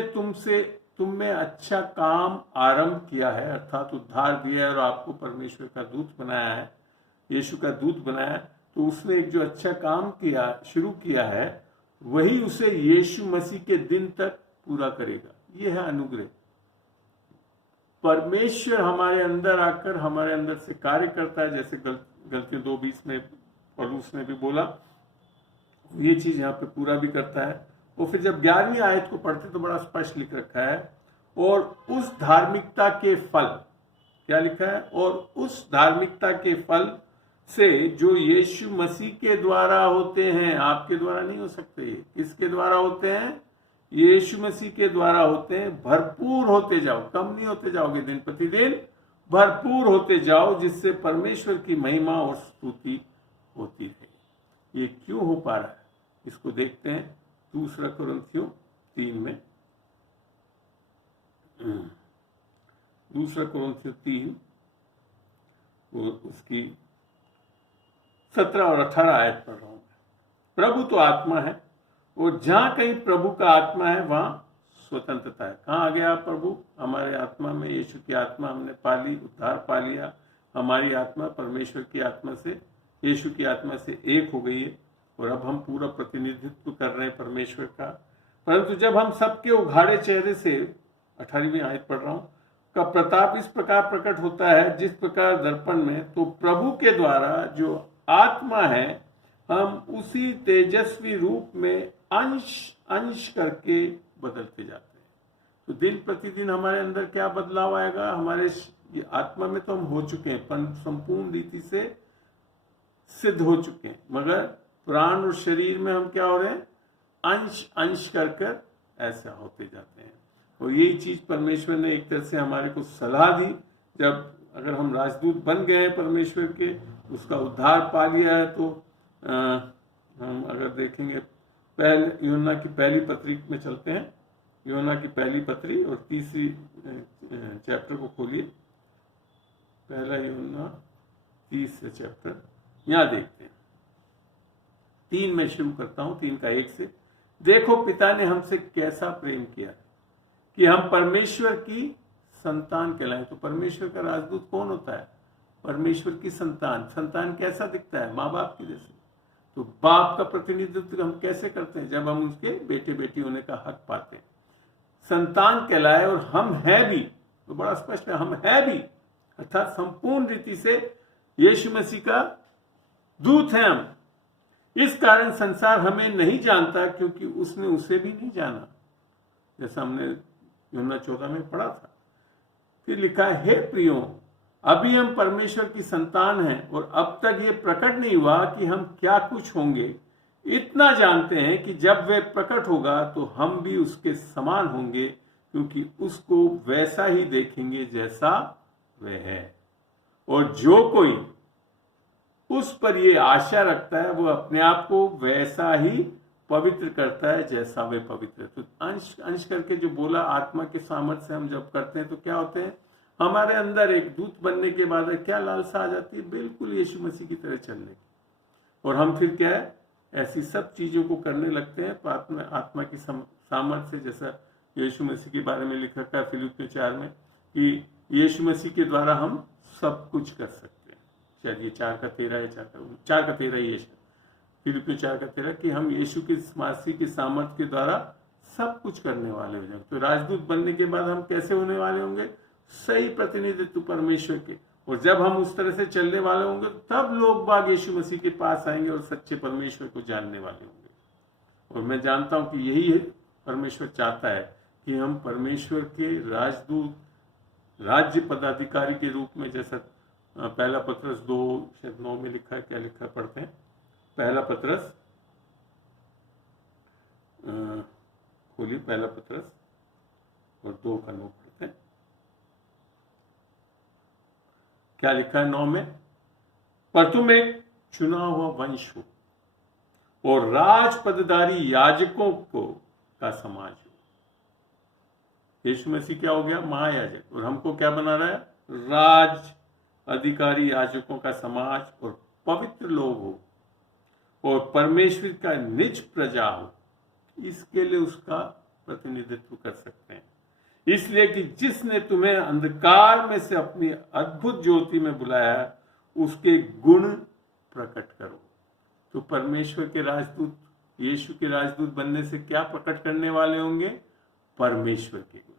तुम में अच्छा काम आरंभ किया है, अर्थात उद्धार दिया है और आपको परमेश्वर का दूत बनाया है, यीशु का दूत बनाया है, तो उसने एक जो अच्छा काम किया, शुरू किया है, वही उसे यीशु मसीह के दिन तक पूरा करेगा। यह है अनुग्रह। परमेश्वर हमारे अंदर आकर हमारे अंदर से कार्य करता है, जैसे गलतियों 2:20 में पौलुस ने भी बोला, ये चीज यहाँ पे पूरा भी करता है। और फिर जब 11वीं आयत को पढ़ते तो बड़ा स्पष्ट लिख रखा है, और उस धार्मिकता के फल, क्या लिखा है? और उस धार्मिकता के फल से जो यीशु मसीह के द्वारा होते हैं, आपके द्वारा नहीं हो सकते। ये किसके द्वारा होते हैं? यीशु मसीह के द्वारा होते हैं। भरपूर होते जाओ, कम नहीं होते जाओगे, दिन प्रतिदिन भरपूर होते जाओ, जिससे परमेश्वर की महिमा और स्तुति होती है। ये क्यों हो पा रहा है, इसको देखते हैं 2 कुरिन्थियों 3 में। 2 कुरिन्थियों 3 उसकी 17 और 18 आयत पढ़ रहा हूं। प्रभु तो आत्मा है, और जहां कहीं प्रभु का आत्मा है वहां स्वतंत्रता है। कहां आ गया प्रभु? हमारे आत्मा में यीशु की आत्मा हमने पा ली, उद्धार पा लिया। हमारी आत्मा परमेश्वर की आत्मा से, यीशु की आत्मा से एक हो गई है, और अब हम पूरा प्रतिनिधित्व कर रहे हैं परमेश्वर का। परंतु जब हम सबके उघाड़े चेहरे से, 18वीं आयत पढ़ रहा हूं, का प्रताप इस प्रकार प्रकट होता है जिस प्रकार दर्पण में, तो प्रभु के द्वारा जो आत्मा है, हम उसी तेजस्वी रूप में अंश अंश करके बदलते जाते हैं। तो दिन प्रतिदिन हमारे अंदर क्या बदलाव आएगा? हमारे आत्मा में तो हम हो चुके हैं, संपूर्ण रीति से सिद्ध हो चुके हैं, मगर प्राण और शरीर में हम क्या हो रहे हैं? अंश अंश कर ऐसा होते जाते हैं। और यही चीज परमेश्वर ने एक तरह से हमारे को सलाह दी। जब अगर हम राजदूत बन गए हैं परमेश्वर के, उसका उद्धार पा लिया है, तो हम अगर देखेंगे पहले यूहन्ना की पहली पत्री में चलते हैं। यूहन्ना की पहली पत्री और 3री चैप्टर को खोलिए। पहला यूहन्ना 3 चैप्टर, यहां देखते हैं। 3 में शुरू करता हूं, 3:1 से। देखो पिता ने हमसे कैसा प्रेम किया कि हम परमेश्वर की संतान कहलाएं। तो परमेश्वर का राजदूत कौन होता है? परमेश्वर की संतान। संतान कैसा दिखता है? माँ बाप की जैसे। तो बाप का प्रतिनिधित्व हम कैसे करते हैं? जब हम उसके बेटे बेटी होने का हक पाते हैं। संतान कहलाए, और हम हैं भी, तो बड़ा स्पष्ट है, हम हैं भी, अर्थात संपूर्ण रीति से यीशु मसीह का दूत हैं हम। इस कारण संसार हमें नहीं जानता, क्योंकि उसने उसे भी नहीं जाना, जैसा हमने यूहन्ना 14 में पढ़ा था। फिर लिखा है, हे प्रियो, अभी हम परमेश्वर की संतान हैं, और अब तक ये प्रकट नहीं हुआ कि हम क्या कुछ होंगे। इतना जानते हैं कि जब वह प्रकट होगा तो हम भी उसके समान होंगे, क्योंकि उसको वैसा ही देखेंगे जैसा वह है। और जो कोई उस पर ये आशा रखता है, वो अपने आप को वैसा ही पवित्र करता है जैसा वे पवित्र है। तो अंश अंश करके जो बोला, आत्मा के सामर्थ्य से हम जब करते हैं तो क्या होते हैं, हमारे अंदर एक दूत बनने के बाद क्या लालसा आ जाती है, बिल्कुल यीशु मसीह की तरह चलने की। और हम फिर क्या है, ऐसी सब चीजों को करने लगते हैं आत्मा की सामर्थ्य से, जैसा यीशु मसीह के बारे में लिखा है फिलिप्पियों 4 में कि यीशु मसीह के द्वारा हम सब कुछ कर सकते हैं। शायद ये 4:13 है, 4:13 ये फिलिप्पियों 4:13 कि हम यीशु के मसीह की सामर्थ्य के द्वारा सब कुछ करने वाले हो जाए। तो राजदूत बनने के बाद हम कैसे होने वाले होंगे, सही प्रतिनिधित्व परमेश्वर के। और जब हम उस तरह से चलने वाले होंगे तब लोग बाग यीशु मसीह के पास आएंगे और सच्चे परमेश्वर को जानने वाले होंगे। और मैं जानता हूं कि यही है परमेश्वर चाहता है कि हम परमेश्वर के राजदूत, राज्य पदाधिकारी के रूप में, जैसा पहला पत्रस 2:9 में लिखा है, क्या लिखा पढ़ते हैं, पहला पत्रस खोलिए, पहला पत्रस और 2:9 पढ़ते हैं। क्या लिखा है 9 में, पर तुम एक चुना हुआ वंश हो और राज पदधारी याजकों को का समाज हो। यीशु मसीह क्या हो गया, महायाजक, और हमको क्या बना रहा है, राज अधिकारी याजकों का समाज और पवित्र लोग हो और परमेश्वर का निज प्रजा हो। इसके लिए उसका प्रतिनिधित्व कर सकते हैं, इसलिए कि जिसने तुम्हें अंधकार में से अपनी अद्भुत ज्योति में बुलाया उसके गुण प्रकट करो। तो परमेश्वर के राजदूत, यीशु के राजदूत बनने से क्या प्रकट करने वाले होंगे, परमेश्वर के गुण।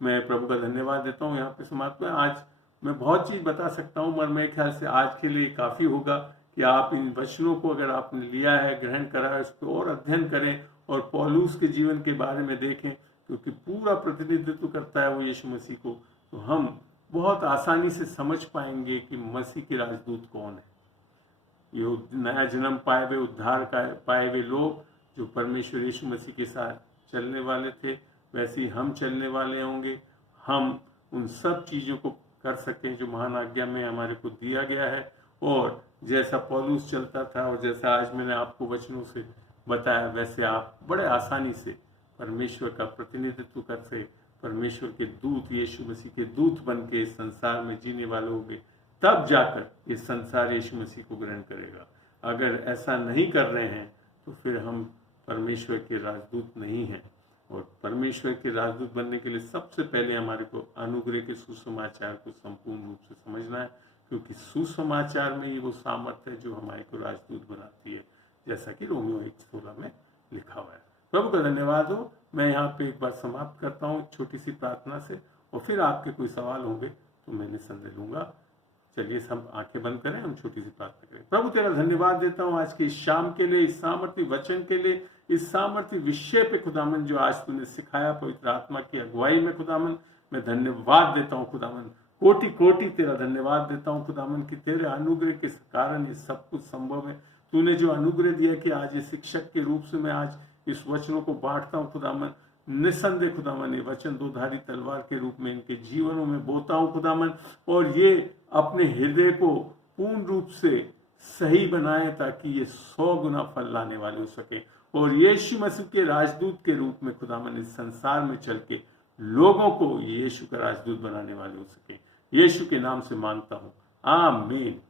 मैं प्रभु का धन्यवाद देता हूँ। यहाँ पे समाप्त है। आज मैं बहुत चीज बता सकता हूँ, मगर मेरे ख्याल से आज के लिए काफी होगा कि आप इन वचनों को अगर आपने लिया है, ग्रहण करा है, उसको और अध्ययन करें और पौलुस के जीवन के बारे में देखें, क्योंकि पूरा प्रतिनिधित्व करता है वो यीशु मसीह को। तो हम बहुत आसानी से समझ पाएंगे कि मसीह के राजदूत कौन है। ये नया जन्म पाए हुए, उद्धार पाए हुए लोग जो परमेश्वर यीशु मसीह के साथ चलने वाले थे, वैसे ही हम चलने वाले होंगे। हम उन सब चीजों को कर सकें जो महान आज्ञा में हमारे को दिया गया है, और जैसा पौलुस चलता था और जैसा आज मैंने आपको वचनों से बताया, वैसे आप बड़े आसानी से परमेश्वर का प्रतिनिधित्व करके परमेश्वर के दूत, यीशु मसीह के दूत बन के इस संसार में जीने वाले होंगे। तब जाकर ये संसार यीशु मसीह को ग्रहण करेगा। अगर ऐसा नहीं कर रहे हैं तो फिर हम परमेश्वर के राजदूत नहीं हैं। और परमेश्वर के राजदूत बनने के लिए सबसे पहले हमारे को अनुग्रह के सुसमाचार को संपूर्ण रूप से समझना है, क्योंकि सुसमाचार में ही वो सामर्थ्य है जो हमारे को राजदूत बनाती है, जैसा कि रोमियो 1:16 में लिखा हुआ है। प्रभु का धन्यवाद हो। मैं यहाँ पे एक बार समाप्त करता हूँ छोटी सी प्रार्थना से, और फिर आपके कोई सवाल होंगे तो मैं निसंदेह लूंगा। चलिए सब आंखें बंद करें, हम छोटी सी प्रार्थना करें। प्रभु तेरा धन्यवाद देता हूँ आज की इस शाम के लिए, इस सामर्थ्य वचन के लिए, इस सामर्थ्य विषय पे खुदावन जो आज तूने सिखाया पवित्र आत्मा की अगुवाई में। खुदावन मैं धन्यवाद देता हूँ खुदावन, कोटि कोटि तेरा धन्यवाद देता हूँ खुदावन कि तेरे अनुग्रह के कारण ये सब कुछ संभव है। तूने जो अनुग्रह दिया कि आज ये शिक्षक के रूप से मैं आज इस वचनों को बांटता हूँ खुदावन, निसंदेह खुदावन ये वचन दोधारी तलवार के रूप में इनके जीवनों में बोता हूँ खुदावन, और ये अपने हृदय को पूर्ण रूप से सही बनाए ताकि ये 100 गुना फल लाने वाले हो सके, और यीशु मसीह के राजदूत के रूप में खुदावन इस संसार में चल के लोगों को यीशु का राजदूत बनाने वाले हो सके। यीशु के नाम से मांगता हूँ, आमीन।